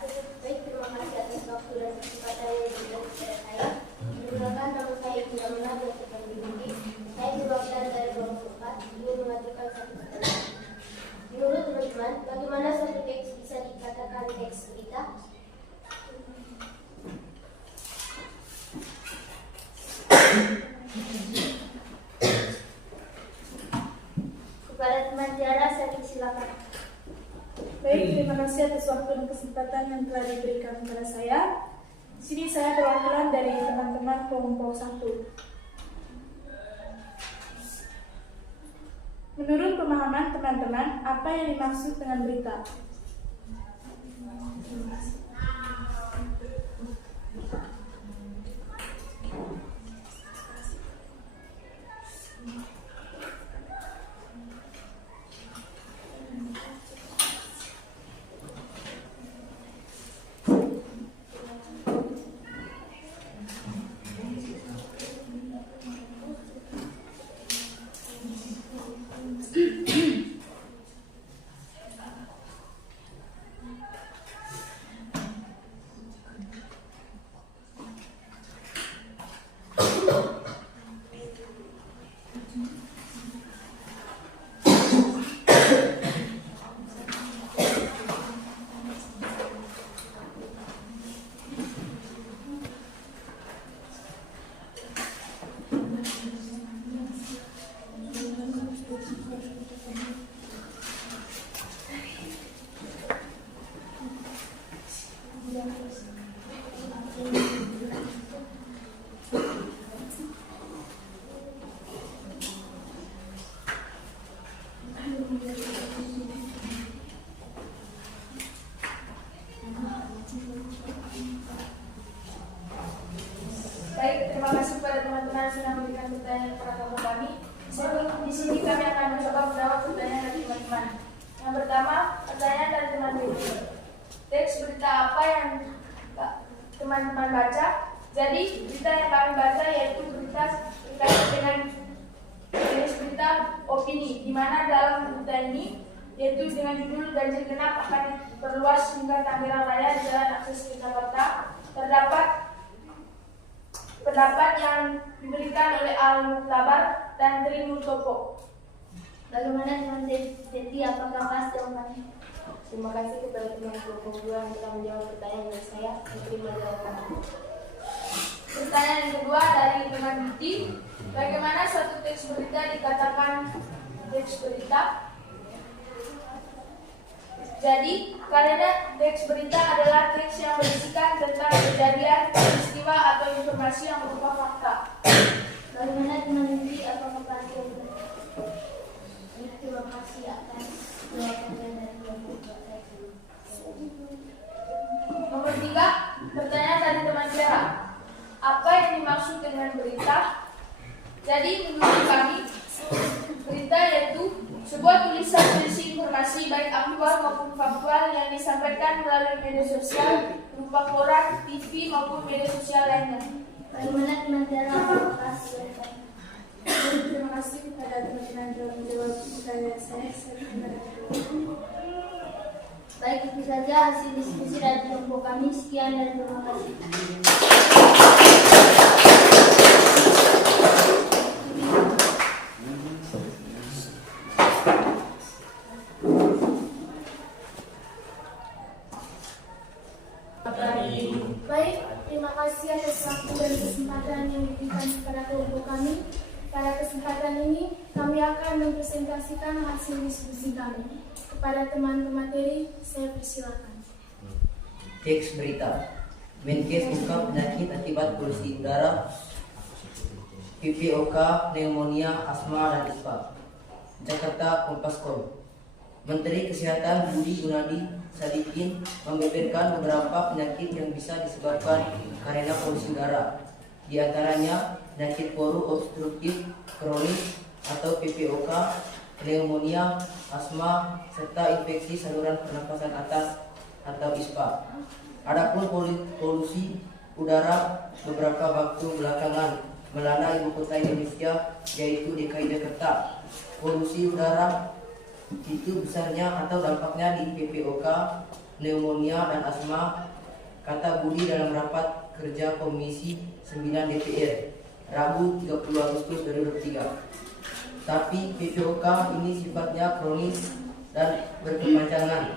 Baik, terima kasih atas waktu dan kesempatan yang diberikan kepada saya. Perkenalkan, nama saya Ibu Ramana Bertekan Yudi. Saya diwakilkan dari kelompok 4. Ibu mengajukan satu pertanyaan. Menurut teman-teman, bagaimana strategi Baik, terima kasih atas waktu dan kesempatan yang telah diberikan kepada saya. Di sini saya perwakilan dari teman-teman kelompok 1. Menurut pemahaman teman-teman, apa yang dimaksud dengan berita? Baik, terima kasih kepada teman-teman yang sudah memberikan pertanyaan kepada kelompok kami. Di sini kami akan mencoba menjawab pertanyaan dari teman-teman. Yang pertama, pertanyaan dari teman Dewi. Teks berita apa yang teman-teman baca? Jadi, berita yang kami baca yaitu berita terkait dengan jenis berita opini, di mana dalam berita ini yaitu dengan judul ganjil genap akan diperluas hingga Tangerang Raya di Jalan Akses ke Jakarta. Terdapat pendapat yang diberikan oleh Al-Muktabar dan Tri Murtopo. Bagaimana teman Teti, apakah pas jawabannya? Terima kasih kepada teman kelompok 2 yang telah menjawab pertanyaan dari saya. Terima jawabannya. Pertanyaan yang kedua dari teman Diti. Bagaimana suatu teks berita dikatakan teks berita? Jadi, karena teks berita adalah teks yang berisikan tentang kejadian, peristiwa, atau informasi yang berupa fakta. Bagaimana teman Diti, apakah pas jawabannya? Terima kasih atas jawabannya dari kelompok 2. Nomor 3, pertanyaan dari teman Vera. Apa yang dimaksud dengan berita? Jadi menurut kami, berita yaitu sebuah tulisan berisi informasi baik aktual maupun faktual yang disampaikan melalui media sosial berupa koran, TV maupun media sosial lainnya. Bagaimana teman Vera? Terima kasih kepada teman-teman yang telah menjawab pertanyaan saya. Baik, itu saja hasil diskusi dari kelompok kami. Sekian dan terima kasih. Baik, terima kasih atas waktu dan kesempatan yang diberikan kepada kelompok kami. Pada kesempatan ini, kami akan mempresentasikan hasil diskusi kami. Kepada teman-teman materi, saya persilakan. Teks berita. Menkes ungkap penyakit akibat polusi udara, PPOK, pneumonia, asma, dan ispa. Jakarta, Kompas.com. Menteri Kesehatan Budi Gunadi Sadikin membeberkan beberapa penyakit yang bisa disebabkan karena polusi udara. Di antaranya penyakit paru obstruktif kronis atau PPOK, pneumonia, asma, serta infeksi saluran pernapasan atas atau ISPA. Adapun polusi udara beberapa waktu belakangan melanda ibu kota Indonesia yaitu DKI Jakarta. Polusi udara itu besarnya atau dampaknya di PPOK, pneumonia, dan asma, kata Budi dalam rapat kerja Komisi 9 DPR Rabu 30 Agustus 2023. Tapi PPOK ini sifatnya kronis dan berkepanjangan.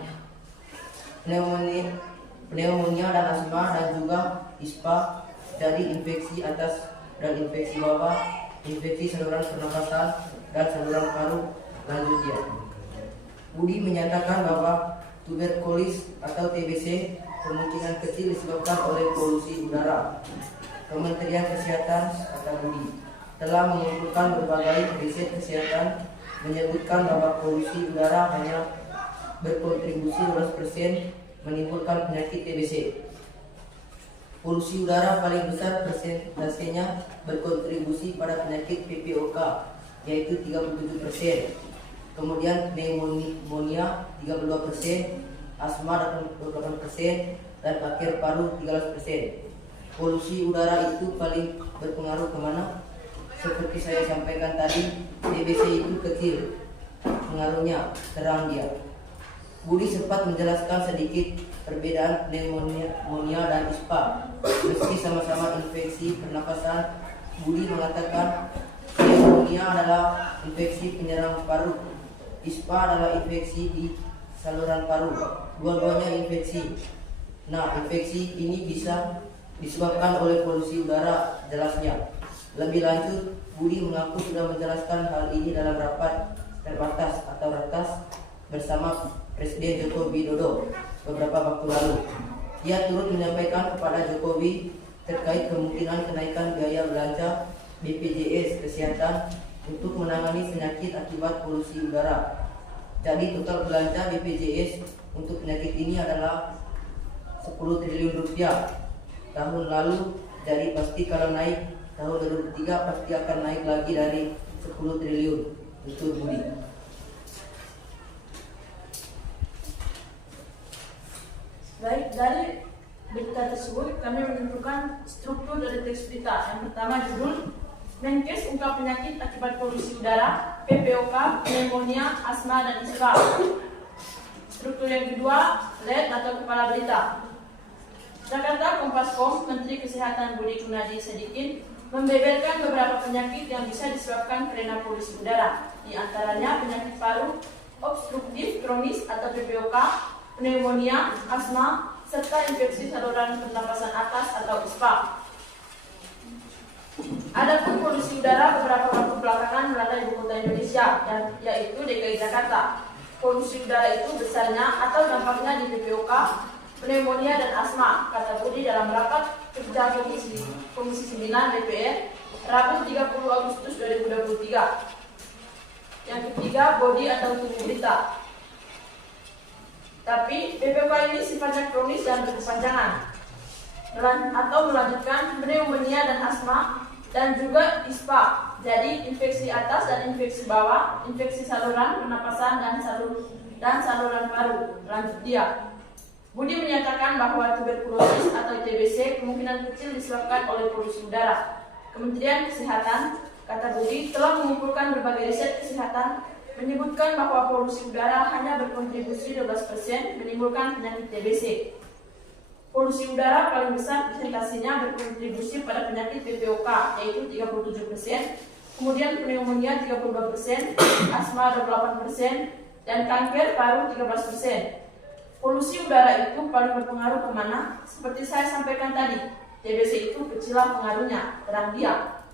Pneumonia dan asma dan juga ISPA dari infeksi atas dan infeksi bawah, infeksi saluran pernapasan dan saluran paru lanjut ya. Budi menyatakan bahwa tuberkulosis atau TBC kemungkinan kecil disebabkan oleh polusi udara. Kementerian Kesehatan kata Budi telah mengumpulkan berbagai riset kesehatan menyebutkan bahwa polusi udara hanya berkontribusi 12% menimbulkan penyakit TBC. Polusi udara paling besar persentasenya berkontribusi pada penyakit PPOK yaitu 37%. Kemudian pneumonia 32%, asma 28%, dan kanker paru 13%. Polusi udara itu paling berpengaruh kemana? Seperti saya sampaikan tadi, TBC itu kecil pengaruhnya, terang dia. Budi sempat menjelaskan sedikit perbedaan pneumonia dan ISPA. Meski sama-sama infeksi pernapasan, Budi mengatakan pneumonia adalah infeksi penyerang paru, ISPA adalah infeksi di saluran paru. Dua-duanya infeksi. Nah, infeksi ini bisa disebabkan oleh polusi udara, jelasnya. Lebih lanjut, Budi mengaku sudah menjelaskan hal ini dalam rapat terbatas atau ratas bersama Presiden Joko Widodo beberapa waktu lalu. Ia turut menyampaikan kepada Jokowi terkait kemungkinan kenaikan biaya belanja BPJS Kesehatan untuk menangani penyakit akibat polusi udara. Jadi total belanja BPJS untuk penyakit ini adalah 10 triliun rupiah tahun lalu. Jadi pasti kalau naik tahun 2003 pasti akan naik lagi dari 10 triliun. Itu Budi. Baik, dari berita tersebut kami menentukan struktur dari teks berita. Yang pertama judul Menkes ungkap penyakit akibat polusi udara, PPOK, pneumonia, asma, dan ISPA. Struktur yang kedua, LED atau kepala berita. Jakarta Kompaskom, Menteri Kesehatan Budi Gunadi Sadikin membeberkan beberapa penyakit yang bisa disebabkan karena polusi udara, di antaranya penyakit paru obstruktif kronis atau PPOK, pneumonia, asma, serta infeksi saluran pernapasan atas atau ISPA. Adapun polusi udara beberapa waktu belakangan melanda ibu kota Indonesia, yaitu DKI Jakarta. Polusi udara itu besarnya atau dampaknya di PPOK, pneumonia, dan asma, kata Budi dalam rapat kerja Komisi 9 DPR Rabu 30 Agustus 2023. Yang ketiga, bodi atau tubuh berita. Tapi PPOK ini sifatnya kronis dan berkepanjangan atau melanjutkan pneumonia dan asma, dan juga ISPA. Jadi infeksi atas dan infeksi bawah, infeksi saluran pernapasan dan saluran paru. Lanjut dia. Budi menyatakan bahwa tuberkulosis atau TBC kemungkinan kecil disebabkan oleh polusi udara. Kementerian Kesehatan, kata Budi, telah mengumpulkan berbagai riset kesehatan menyebutkan bahwa polusi udara hanya berkontribusi 12% menimbulkan penyakit TBC. Polusi udara paling besar presentasinya berkontribusi pada penyakit PPOK, yaitu 37%, kemudian pneumonia 32%, asma 28%, dan kanker paru 13%. Polusi udara itu paling berpengaruh kemana? Seperti saya sampaikan tadi, TBC itu kecillah pengaruhnya, terang dia.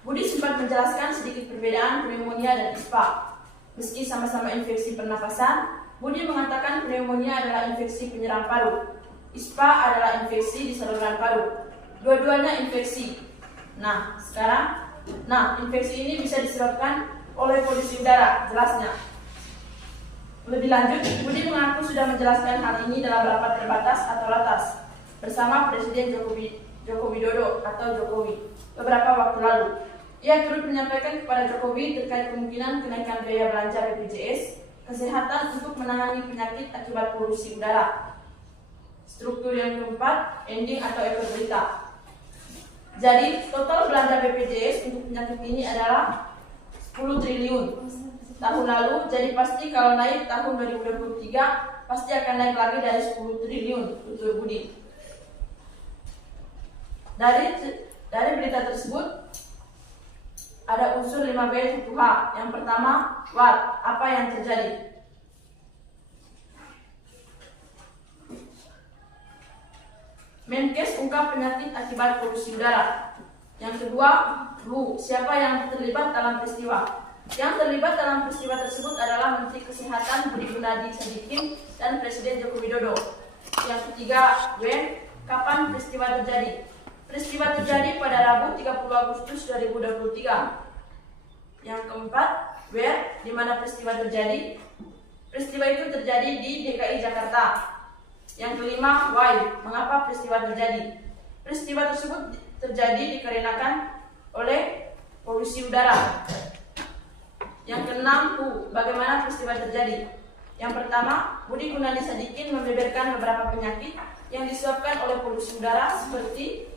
Budi sempat menjelaskan sedikit perbedaan pneumonia dan ISPA. Meski sama-sama infeksi pernapasan, Budi mengatakan pneumonia adalah infeksi penyerang paru, ISPA adalah infeksi di saluran paru. Dua-duanya infeksi. Infeksi ini bisa disebabkan oleh polusi udara, jelasnya. Lebih lanjut, Budi mengaku sudah menjelaskan hal ini dalam rapat terbatas atau ratas bersama Presiden Joko Widodo atau Jokowi beberapa waktu lalu. Ia turut menyampaikan kepada Jokowi terkait kemungkinan kenaikan biaya belanja BPJS Kesehatan untuk menangani penyakit akibat polusi udara. Struktur yang keempat, ending atau ekor berita. Jadi, total belanja BPJS untuk penyakit ini adalah 10 triliun tahun lalu, jadi pasti kalau naik tahun 2023 pasti akan naik lagi dari 10 triliun, tutur Budi. Dari berita tersebut ada unsur 5B 1H. Yang pertama, what, apa yang terjadi? Menkes ungkap penyakit akibat polusi udara. Yang kedua, who, siapa yang terlibat dalam peristiwa? Yang terlibat dalam peristiwa tersebut adalah Menteri Kesehatan Budi Gunadi Sadikin dan Presiden Joko Widodo. Yang ketiga, when, kapan peristiwa terjadi? Peristiwa terjadi pada Rabu 30 Agustus 2023. Yang keempat, where, di mana peristiwa terjadi? Peristiwa itu terjadi di DKI Jakarta. Yang kelima, why, mengapa peristiwa terjadi? Peristiwa tersebut terjadi dikarenakan oleh polusi udara. Yang keenam, bagaimana peristiwa terjadi? Yang pertama, Budi Gunadi Sadikin membeberkan beberapa penyakit yang disebabkan oleh polusi udara seperti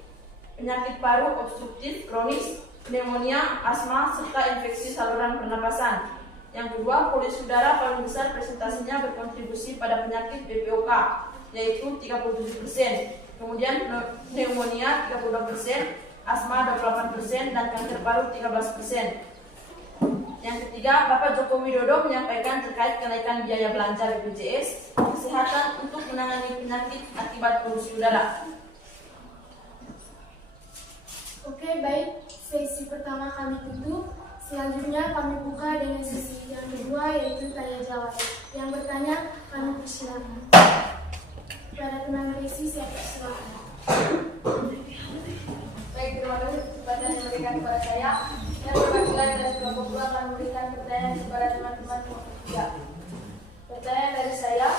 penyakit paru obstruktif kronis, pneumonia, asma, serta infeksi saluran pernapasan. Yang kedua, polusi udara paling besar presentasinya berkontribusi pada penyakit BPOK, yaitu 37%. Kemudian pneumonia 32%, asma 28%, dan kanker paru 13%. Yang ketiga, Bapak Joko Widodo menyampaikan terkait kenaikan biaya belanja BPJS Kesehatan untuk menangani penyakit akibat polusi udara. Oke, baik. Sesi pertama kami tutup. Selanjutnya kami buka dengan sesi yang kedua, yaitu tanya jawab. Yang bertanya kami persilakan. Para teman sesi, saya persilakan. Baik, terima kasih kesempatan yang diberikan kepada saya. Yang perwakilan dari kelompok 2 akan memberikan pertanyaan kepada teman-teman kelompok 3. Pertanyaan dari saya,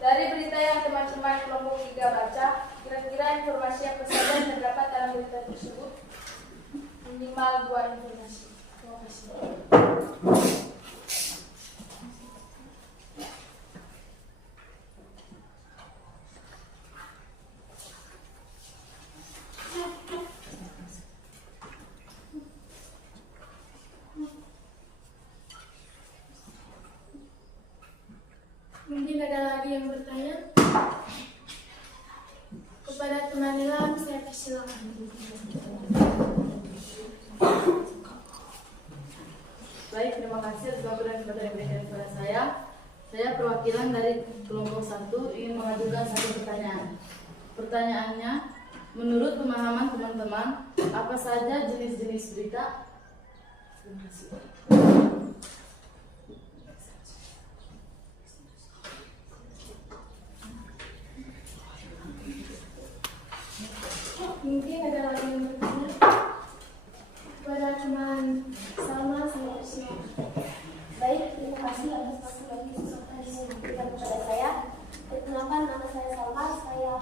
dari berita yang teman-teman kelompok 3 baca, kira-kira informasi apa saja yang terdapat dalam berita tersebut? Minimal 2 informasi. Terima kasih. Mungkin ada lagi yang bertanya? Kepada teman Ilham, saya persilakan. Baik, terima kasih atas waktu dan kesempatan yang diberikan kepada saya. Saya perwakilan dari kelompok 1 ingin mengajukan satu pertanyaan. Pertanyaannya, menurut pemahaman teman-teman, apa saja jenis-jenis berita? Terima kasih. Mungkin ada lagi yang bertanya? Kepada teman Salma, saya persilakan. Baik, terima kasih atas waktu kesempatan yang diberikan kepada saya. Perkenalkan, nama saya Salma, saya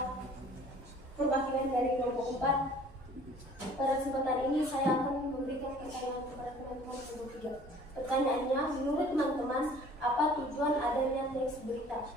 perwakilan dari kelompok 4. Pada kesempatan ini saya akan memberikan pertanyaan kepada teman-teman kelompok 3. Pertanyaannya, menurut teman-teman, apa tujuan adanya teks berita?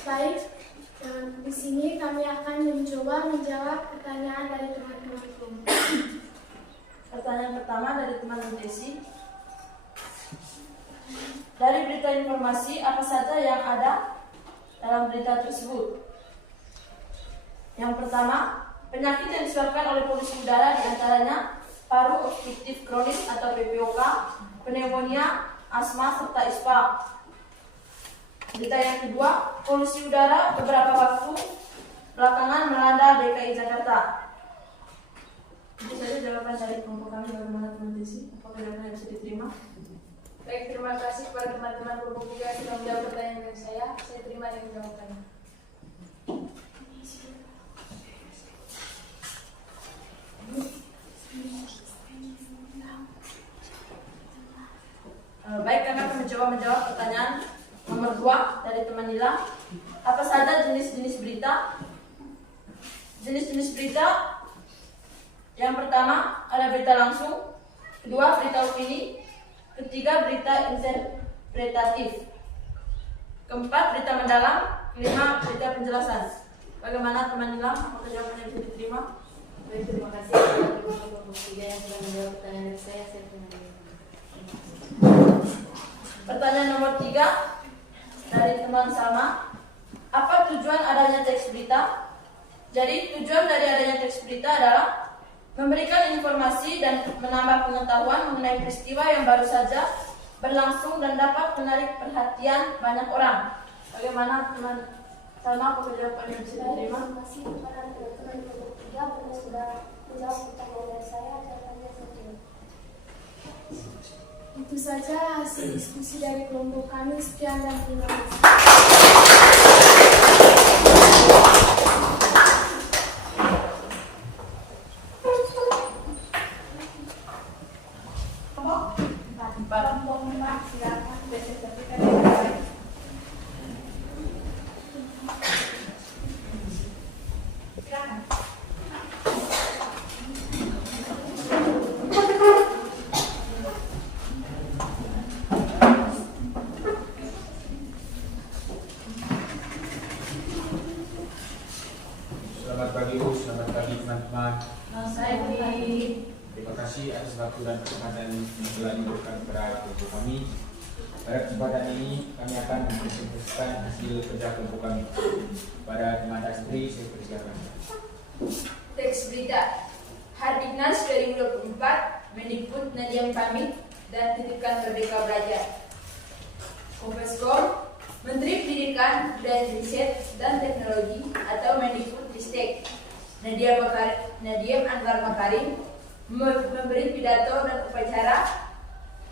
Baik, di sini kami akan mencoba menjawab pertanyaan dari teman-teman kelompok. Pertanyaan pertama dari teman Desi. Dari berita informasi, apa saja yang ada dalam berita tersebut? Yang pertama, penyakit yang disebabkan oleh polusi udara diantaranya paru obstruktif kronis atau PPOK, pneumonia, asma, serta ispa. Berita yang kedua, polusi udara beberapa waktu belakangan melanda DKI Jakarta. Itu saja jawaban dari kelompok kami. Bagaimana teman Desi? Apakah jawabannya bisa diterima? Baik, terima kasih kepada teman-teman kelompok 3 yang sudah menjawab pertanyaan dari saya. Saya terima dengan jawabannya. adalah apa saja jenis-jenis berita. Jenis-jenis berita yang pertama ada berita langsung, kedua berita opini, ketiga berita interpretatif, keempat berita mendalam, kelima berita penjelasan. Bagaimana teman Nilam? Apakah jawabannya bisa diterima? Baik, terima kasih kepada kelompok 3 yang sudah menjawab pertanyaan dari saya. Pertanyaan nomor 3 dari teman Salma. Apa tujuan adanya teks berita? Jadi tujuan dari adanya teks berita adalah memberikan informasi dan menambah pengetahuan mengenai peristiwa yang baru saja berlangsung dan dapat menarik perhatian banyak orang. Bagaimana teman Salma? Apakah jawabannya bisa diterima? Terima kasih kepada teman-teman kelompok 3 karena sudah menjawab pertanyaan dari saya. Jawabannya satu. Itu saja hasil diskusi dari kelompok kami. Sekian dan terima kasih. Kelompok 4 silakan presentasikan yang baik. Silakan. Selamat pagi Bu, selamat pagi teman-teman. Terima kasih atas waktu dan kesempatan yang telah diberikan kepada kelompok kami. Pada kesempatan ini kami akan mempresentasikan hasil kerja kelompok kami. Pada teman Astri, saya persilakan. Teks berita Hardiknas 2024 Mendikbud Nadiem pamit dan titipkan Merdeka Belajar. Kompeskor Menteri Pendidikan dan Riset dan Teknologi atau Mendikbud Ristek Nadiem Anwar Makarim memberi pidato dan upacara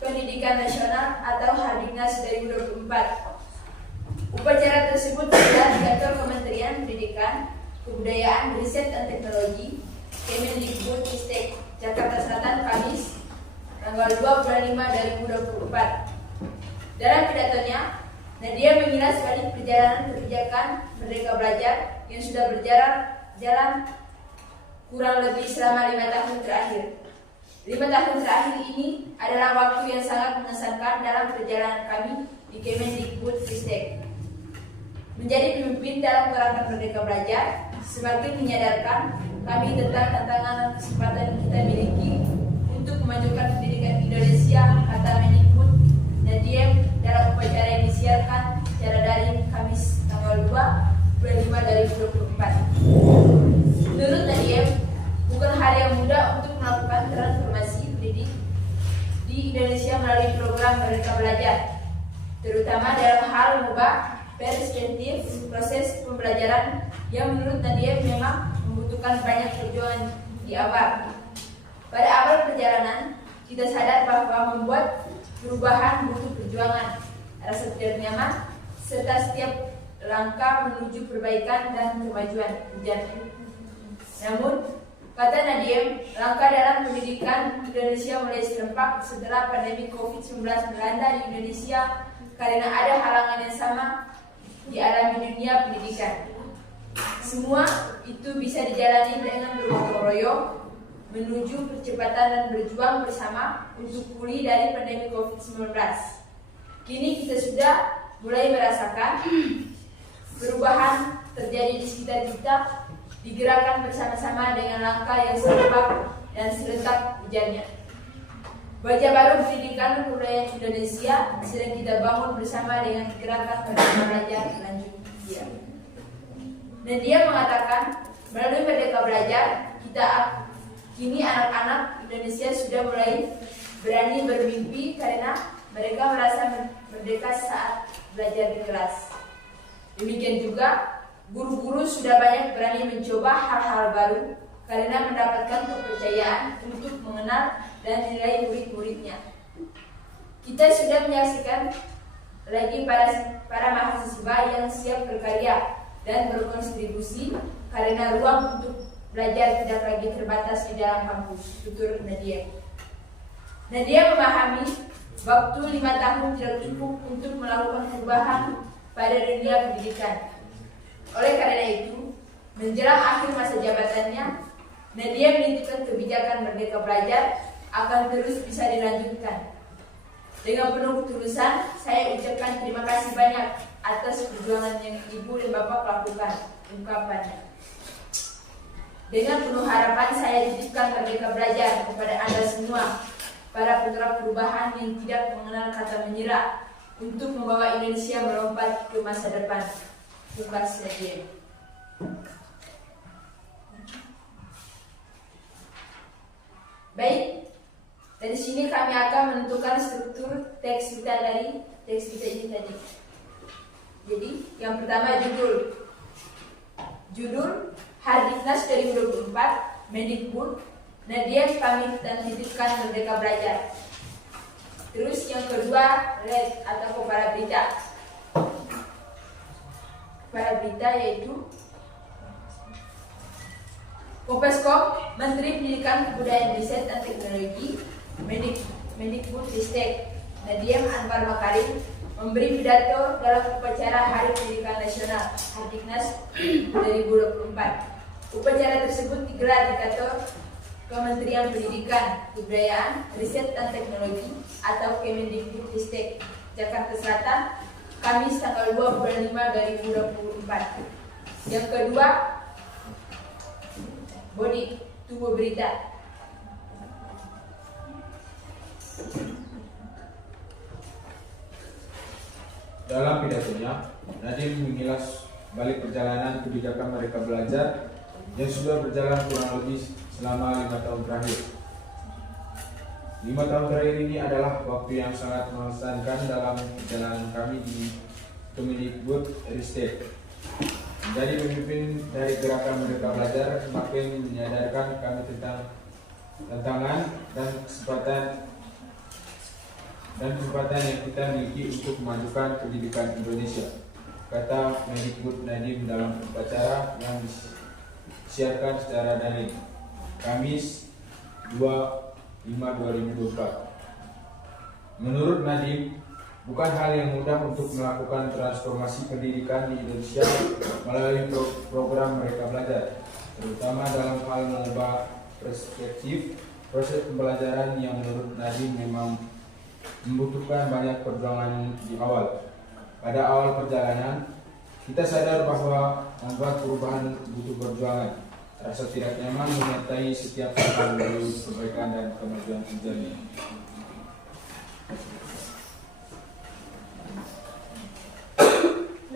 Pendidikan Nasional atau Hardiknas 2024. Upacara tersebut sudah diatur Kementerian Pendidikan, Kebudayaan, Riset dan Teknologi Kemendikbud Ristek Jakarta Selatan Kamis tanggal 2 bulan 5 2024. Dalam pidatonya, Nadiem mengilas balik perjalanan kebijakan Merdeka Belajar yang sudah berjalan kurang lebih selama 5 tahun terakhir. 5 tahun terakhir ini adalah waktu yang sangat mengesankan dalam perjalanan kami di Kemendikbud Ristek. Menjadi pemimpin dalam gerakan Merdeka Belajar semakin menyadarkan kami tentang tantangan dan kesempatan yang kita miliki untuk memajukan pendidikan Indonesia, kata Mendikbud Nadiem dalam upacara yang disiarkan secara daring Kamis tanggal 2 bulan 5 2024. Menurut Nadiem, bukan hal yang mudah untuk melakukan transformasi pendidik di Indonesia melalui program Merdeka Belajar, terutama dalam hal mengubah perspektif proses pembelajaran yang menurut Nadiem memang membutuhkan banyak perjuangan di awal. Pada awal perjalanan, kita sadar bahwa membuat perubahan butuh perjuangan, rasa tidak nyaman, serta setiap langkah menuju perbaikan dan kemajuan ujar. Namun, kata Nadiem, langkah dalam pendidikan Indonesia mulai serempak setelah pandemi COVID-19 melanda di Indonesia karena ada halangan yang sama dialami dunia pendidikan. Semua itu bisa dijalani dengan bergotong royong menuju percepatan dan berjuang bersama untuk pulih dari pandemi COVID-19. Kini kita sudah mulai merasakan perubahan terjadi di sekitar kita, digerakkan bersama-sama dengan langkah yang serempak dan serentak ujarnya. Wajah baru pendidikan kebudayaan Indonesia sedang kita bangun bersama dengan gerakan Merdeka Belajar lanjut dia. Dan dia mengatakan melalui Merdeka Belajar kini anak-anak Indonesia sudah mulai berani bermimpi karena mereka merasa merdeka saat belajar di kelas. Demikian juga guru-guru sudah banyak berani mencoba hal-hal baru karena mendapatkan kepercayaan untuk mengenal dan menilai murid-muridnya. Kita sudah menyaksikan lagi para mahasiswa yang siap berkarya dan berkontribusi karena ruang untuk belajar tidak lagi terbatas di dalam kampus, tutur Nadiem. Nadiem memahami waktu 5 tahun tidak cukup untuk melakukan perubahan pada dunia pendidikan. Oleh karena itu, menjelang akhir masa jabatannya, Nadia menitipkan kebijakan Merdeka Belajar akan terus bisa dilanjutkan. Dengan penuh ketulusan, saya ucapkan terima kasih banyak atas perjuangan yang Ibu dan Bapak lakukan, ungkapannya. Dengan penuh harapan saya titipkan Merdeka Belajar kepada Anda semua, para putra perubahan yang tidak mengenal kata menyerah, untuk membawa Indonesia melompat ke masa depan. Tugas Nadia. Baik, dari sini kami akan menentukan struktur teks kita dari teks kita ini tadi. Jadi, yang pertama judul Hardiknas 2024 Mendikbud Nadia kami titipkan Merdeka Belajar. Terus yang kedua red atau para berita. Para berita yaitu Kopaskom, Menteri Pendidikan Kebudayaan Riset dan Teknologi, Mendikbudristek, Nadiem Anwar Makarim memberi pidato dalam upacara Hari Pendidikan Nasional Hardiknas 2024. Upacara tersebut digelar di kantor Kementerian Pendidikan, Kebudayaan, Riset dan Teknologi atau Kemendikbudristek, Jakarta Selatan, Kamis tanggal 2 bulan 5 2024. Yang kedua, body tubuh berita. Dalam pidatonya, Nadiem mengilas balik perjalanan kebijakan Merdeka Belajar yang sudah berjalan kurang lebih selama 5 tahun terakhir. 5 tahun terakhir ini adalah waktu yang sangat mengesankan dalam perjalanan kami di Kemendikbudristek. Jadi pemimpin dari gerakan Merdeka Belajar semakin menyadarkan kami tentang tantangan dan kesempatan yang kita miliki untuk memajukan pendidikan Indonesia, kata Mendikbud Nadiem dalam upacara yang disiarkan secara daring Kamis 2/5/2024. Menurut Nadiem, bukan hal yang mudah untuk melakukan transformasi pendidikan di Indonesia melalui program Merdeka Belajar, terutama dalam hal mengubah perspektif proses pembelajaran yang menurut Nadiem memang membutuhkan banyak perjuangan di awal. Pada awal perjalanan, kita sadar bahwa membuat perubahan butuh perjuangan. Rasa tidak nyaman menyertai setiap hal melalui perbaikan dan kemajuan terjadi.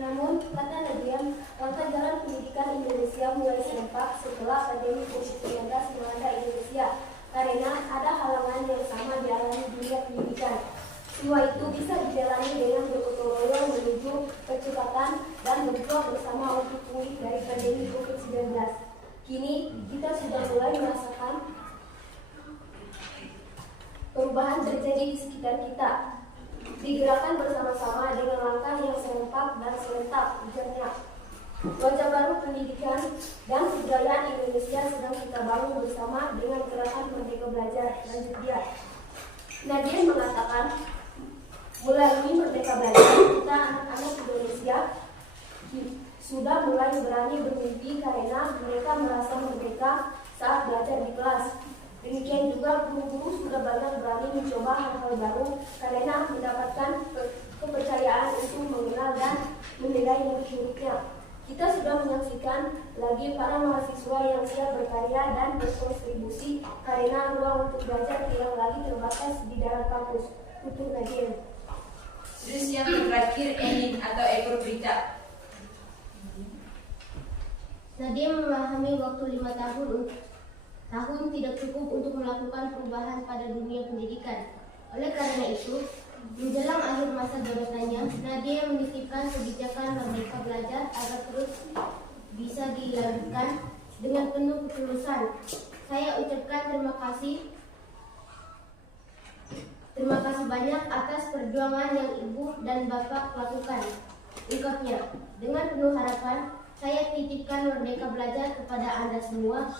Namun, kata Nadiem, langkah jalan pendidikan Indonesia mulai serempak setelah pandemi COVID-19 melanda Indonesia karena ada halangan yang sama dialami dunia pendidikan. Semua itu bisa dijalani dengan bergotong royong menuju kecepatan dan berjuang bersama untuk pulih dari pandemi COVID-19. Kini, kita sudah mulai merasakan perubahan terjadi di sekitar kita. Digerakkan bersama-sama dengan langkah yang serempak dan serentak, ujarnya. Wajah baru pendidikan dan kebudayaan Indonesia sedang kita bangun bersama dengan gerakan Merdeka Belajar, lanjut dia. Nadiem mengatakan, melalui Merdeka Belajar, kita anak-anak Indonesia sudah mulai berani bermimpi karena mereka merasa merdeka saat belajar di kelas. Demikian juga guru-guru sudah banyak berani mencoba hal-hal baru karena mendapatkan kepercayaan untuk mengenal dan menilai murid-muridnya. Kita sudah menyaksikan lagi para mahasiswa yang siap berkarya dan berkontribusi karena ruang untuk belajar tidak lagi terbatas di dalam kampus. Untuk Nadiem. Terus yang terakhir Enin atau ekor berita. Nadiem memahami waktu 5 tahun tidak cukup untuk melakukan perubahan pada dunia pendidikan. Oleh karena itu, menjelang akhir masa jabatannya, Nadiem menitipkan kebijakan Merdeka Belajar agar terus bisa dilanjutkan dengan penuh ketulusan. Saya ucapkan terima kasih banyak atas perjuangan yang Ibu dan Bapak lakukan, ungkapnya. Dengan penuh harapan, saya titipkan Merdeka Belajar kepada Anda semua,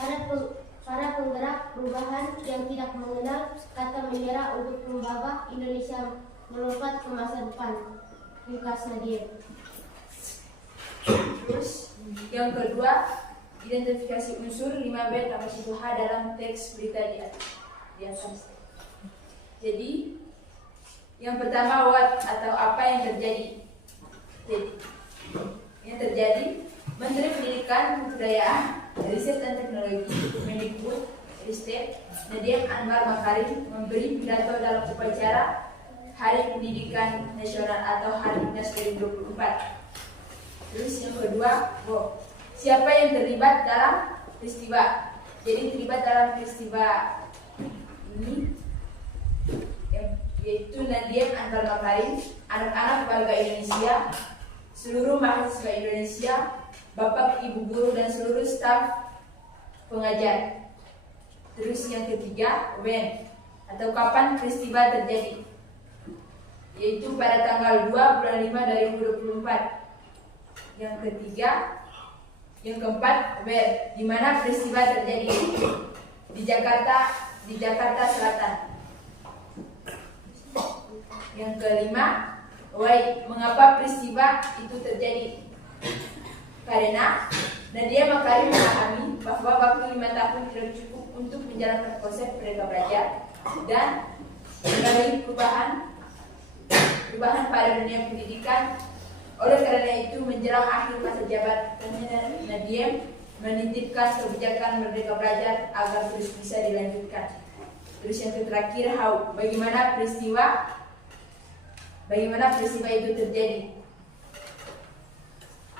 para penggerak perubahan yang tidak mengenal kata menyerah untuk membawa Indonesia melompat ke masa depan. Lukas Nadir. Terus yang kedua, identifikasi unsur 5B tambah 1H dalam teks berita di atas. Jadi yang pertama, what atau apa yang terjadi. Jadi yang terjadi, Menteri Pendidikan, Kebudayaan, Riset dan Teknologi Mendikbud Ristek Nadiem Anwar Makarim memberi pidato dalam upacara Hari Pendidikan Nasional atau Harinas 2024. Terus yang kedua, siapa yang terlibat dalam peristiwa? Jadi terlibat dalam peristiwa ini yaitu Nadiem Anwar Makarim, anak-anak warga Indonesia, seluruh mahasiswa Indonesia, bapak, ibu guru dan seluruh staf pengajar. Terus yang ketiga, when atau kapan peristiwa terjadi? Yaitu pada tanggal 2 bulan 5 2024. Yang ketiga, yang keempat, where, di mana peristiwa terjadi? Di Jakarta Selatan. Yang kelima, why, mengapa peristiwa itu terjadi? Karena Nadiem Makarim memahami bahwa waktu 5 tahun tidak cukup untuk menjalankan konsep Merdeka Belajar dan mengalami perubahan pada dunia pendidikan. Oleh karena itu, menjelang akhir masa jabatannya, Nadiem menitipkan kebijakan Merdeka Belajar agar terus bisa dilanjutkan. Terus yang terakhir, how, bagaimana peristiwa itu terjadi.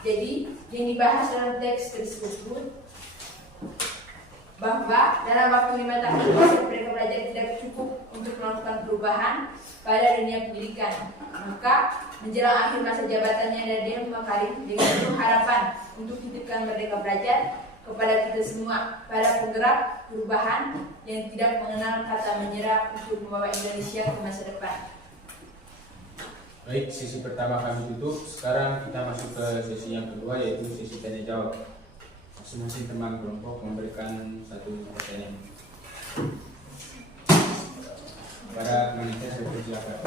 Jadi yang dibahas dalam teks tersebut bahwa dalam waktu 5 tahun konsep Merdeka Belajar tidak cukup untuk melakukan perubahan pada dunia pendidikan. Maka menjelang akhir masa jabatannya, Nadiem Makarim dengan penuh harapan untuk titipkan Merdeka Belajar kepada kita semua, para penggerak perubahan yang tidak mengenal kata menyerah untuk membawa Indonesia ke masa depan. Baik, sesi pertama kami tutup. Sekarang kita masuk ke sesi yang kedua, yaitu sesi tanya jawab. Masing-masing teman kelompok memberikan satu pertanyaan. Kepada panitia saya persilakan.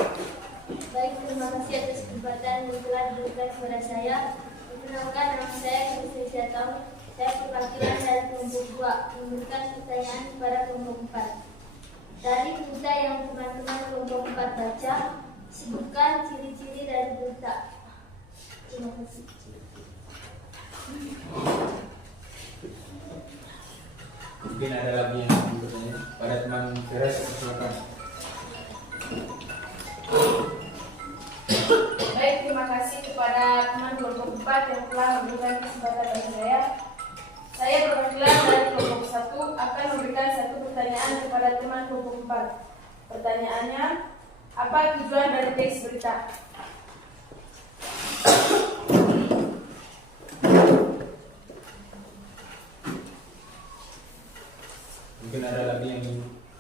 Baik, terima kasih atas kesempatan yang telah diberikan kepada saya. Perkenalkan, nama saya Kristy Siatong. Saya perwakilan dari kelompok 2 memberikan pertanyaan kepada kelompok 4. Dari berita yang teman-teman kelompok 4 baca, sebutkan ciri-ciri dari berita. Terima kasih. Mungkin ada lagi yang ingin bertanya. Pada teman Teres, silakan. Baik, terima kasih kepada teman kelompok 4 yang telah memberikan kesempatan bagi saya. Saya perwakilan dari kelompok 1 akan memberikan satu pertanyaan kepada teman kelompok 4. Pertanyaannya, apa tujuan dari teks berita? Mungkin ada lagi yang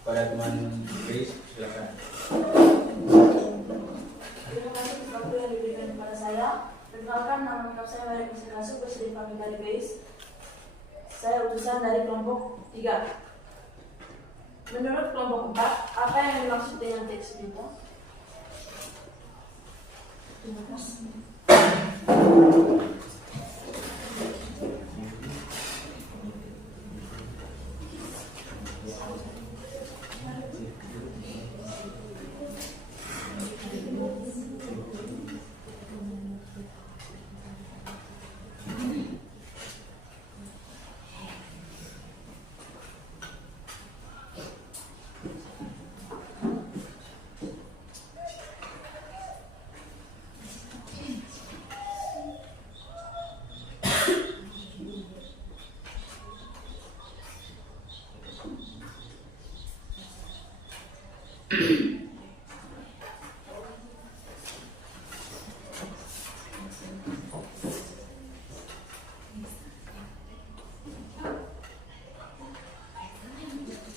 pada teman Grace, silakan. Terima kasih atas waktu yang diberikan kepada saya. Perkenalkan, nama lengkap saya Maria Kristina Presiden Kami dari Grace. Saya utusan dari kelompok 3. Menurut kelompok 4, apa yang dimaksud dengan teks berita? Terima kasih.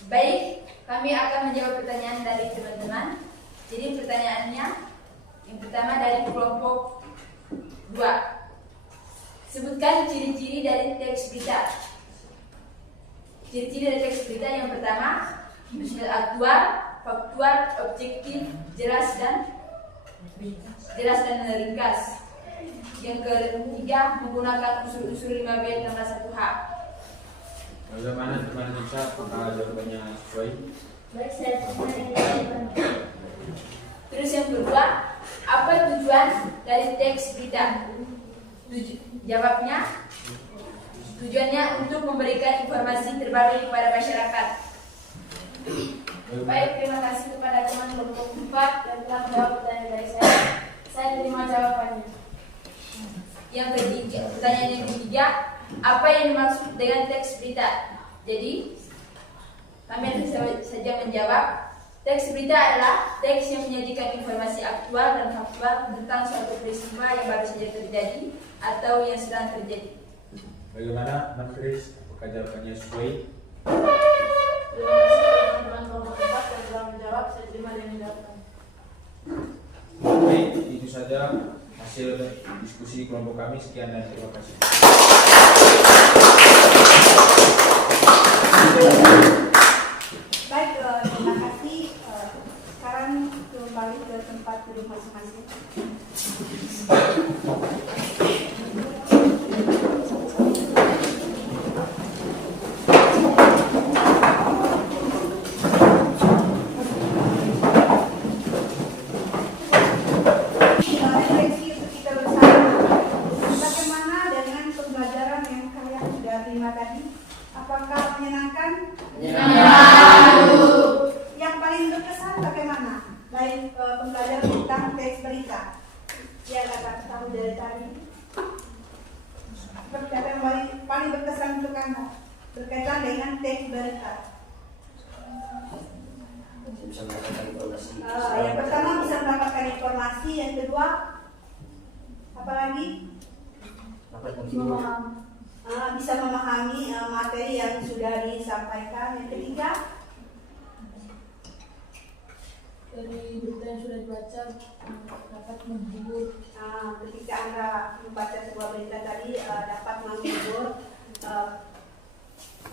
Baik, kami akan menjawab pertanyaan dari teman-teman. Jadi pertanyaannya, yang pertama dari kelompok 2. Sebutkan ciri-ciri dari teks berita. Ciri-ciri dari teks berita yang pertama, bersifat aktual, faktual, objektif, jelas, dan jelas dan ringkas. Yang ketiga, menggunakan unsur-unsur 5B tambah 1H. Bagaimana teman Nisa? Apakah jawabannya sesuai? Baik, saya terima. Terus yang kedua, apa tujuan dari teks berita? Jawabnya, tujuannya untuk memberikan informasi terbaru kepada masyarakat. Baik, terima kasih kepada teman kelompok 4 yang telah menjawab pertanyaan dari saya. Saya terima jawabannya. Yang ketiga, pertanyaan yang ketiga, apa yang dimaksud dengan teks berita? Jadi, kami akan saja menjawab, teks berita adalah teks yang menyajikan informasi aktual dan faktual tentang suatu peristiwa yang baru saja terjadi atau yang sedang terjadi. Bagaimana, Mas Kris? Apakah jawabannya sesuai? Terima kasih teman-teman kelompok 4 yang telah menjawab. Saya terima dengan jawaban. Baik, itu saja hasil diskusi kelompok kami. Sekian dan terima kasih. Baik, terima kasih. Sekarang kembali ke tempat duduk masing-masing. Refleksi untuk kita bersama. Bagaimana dengan pembelajaran yang kalian sudah terima tadi? Apakah menyenangkan? Yang paling berkesan bagaimana? Lain pembelajaran tentang teks berita yang akan tahu dari tadi. Seperti apa yang paling berkesan untuk Anda berkaitan dengan teks berita? Bisa mendapatkan informasi. Yang pertama bisa mendapatkan informasi, yang kedua apa lagi? Dapat menghibur. Bisa memahami materi yang sudah disampaikan. Yang ketiga, Dari berita yang sudah dibaca dapat menghibur. ketika Anda membaca sebuah berita tadi dapat menghibur.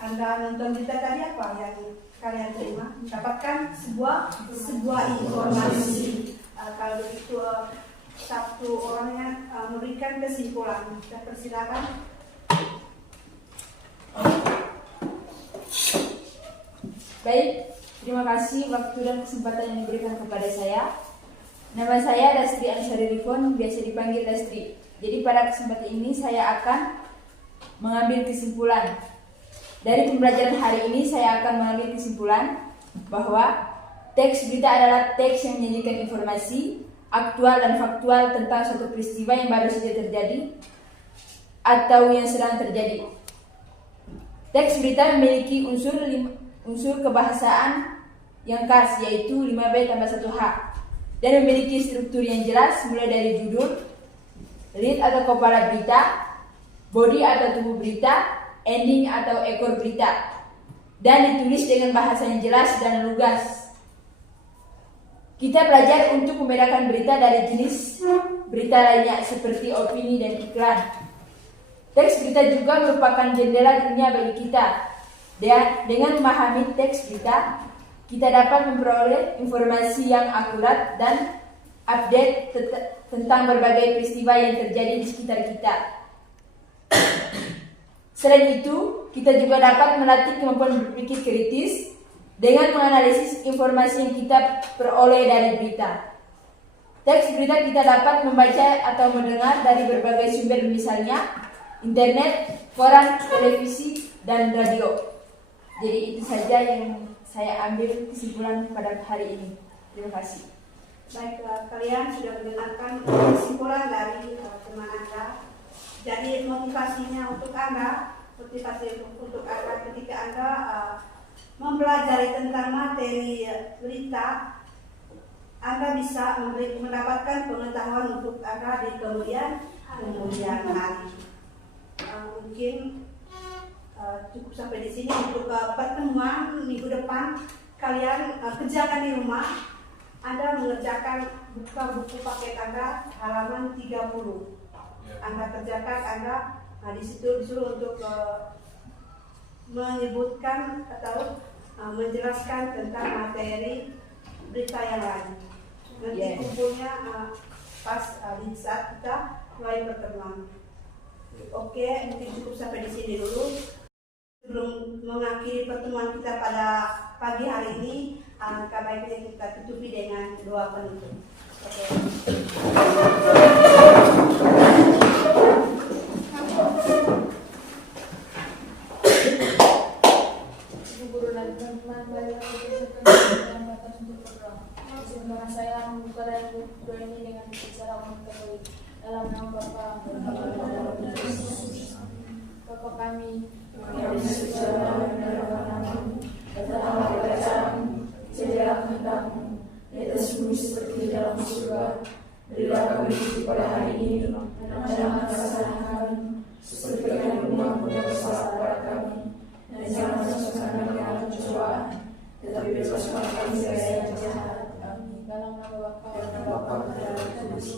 Anda nonton berita tadi apa yang kalian terima? Mendapatkan sebuah informasi. Kalau begitu satu orangnya memberikan kesimpulan. Kita persilakan. Baik, terima kasih waktu dan kesempatan yang diberikan kepada saya. Nama saya Dastri Ansari Rifon, biasa dipanggil Dastri. Jadi pada kesempatan ini saya akan mengambil kesimpulan. Dari pembelajaran hari ini saya akan mengambil kesimpulan bahwa teks berita adalah teks yang menyajikan informasi aktual dan faktual tentang suatu peristiwa yang baru saja terjadi atau yang sedang terjadi. Teks berita memiliki unsur kebahasaan yang khas, yaitu 5B tambah 1H, dan memiliki struktur yang jelas mulai dari judul, lead atau kepala berita, body atau tubuh berita, ending atau ekor berita, dan ditulis dengan bahasa yang jelas dan lugas. Kita belajar untuk membedakan berita dari jenis berita lainnya seperti opini dan iklan. Teks berita juga merupakan jendela dunia bagi kita. Dan dengan memahami teks berita, kita dapat memperoleh informasi yang akurat dan update tentang berbagai peristiwa yang terjadi di sekitar kita. Selain itu, kita juga dapat melatih kemampuan berpikir kritis dengan menganalisis informasi yang kita peroleh dari berita. Teks berita kita dapat membaca atau mendengar dari berbagai sumber, misalnya internet, koran, televisi, dan radio. Jadi itu saja yang saya ambil kesimpulan pada hari ini. Terima kasih. Baik, kalian sudah mendengarkan kesimpulan dari teman Anda. Jadi motivasinya untuk Anda, motivasi untuk Anda ketika Anda mempelajari tentang materi berita, Anda bisa mendapatkan pengetahuan untuk Anda di kemudian hari. Mungkin cukup sampai di sini untuk pertemuan minggu depan. Kalian kerjakan di rumah. Anda mengerjakan buka buku paket Anda halaman 30. Anda kerjakan, Anda di situ disuruh untuk menyebutkan atau menjelaskan tentang materi berita yang lain. Nanti Iya. kumpulnya pas di saat kita mulai pertemuan. Oke, mungkin cukup sampai di sini dulu. Sebelum mengakhiri pertemuan kita pada pagi hari ini, alangkah baiknya kita tutupi dengan doa penutup. Oke. Ibu guru dan teman-teman, baiklah kita berserta batas untuk berdoa. Izinkan saya membuka dan doa ini dengan bicara umat Katolik. Dalam nama Bapa dan Putra dan Roh Kudus. Bapa kami yang di surga, datanglah kerajaanmu, jadilah kehendakmu di atas bumi seperti di dalam surga. Berilah kami rezeki pada hari ini, dan jangan salahkan kami, seperti kami mengampuni yang bersalah kepada kami. Dan jangan masukkan kami ke dalam pencobaan, tetapi bebaskanlah kami dari yang jahat. Amin. Dalam nama Bapa dan Roh Kudus.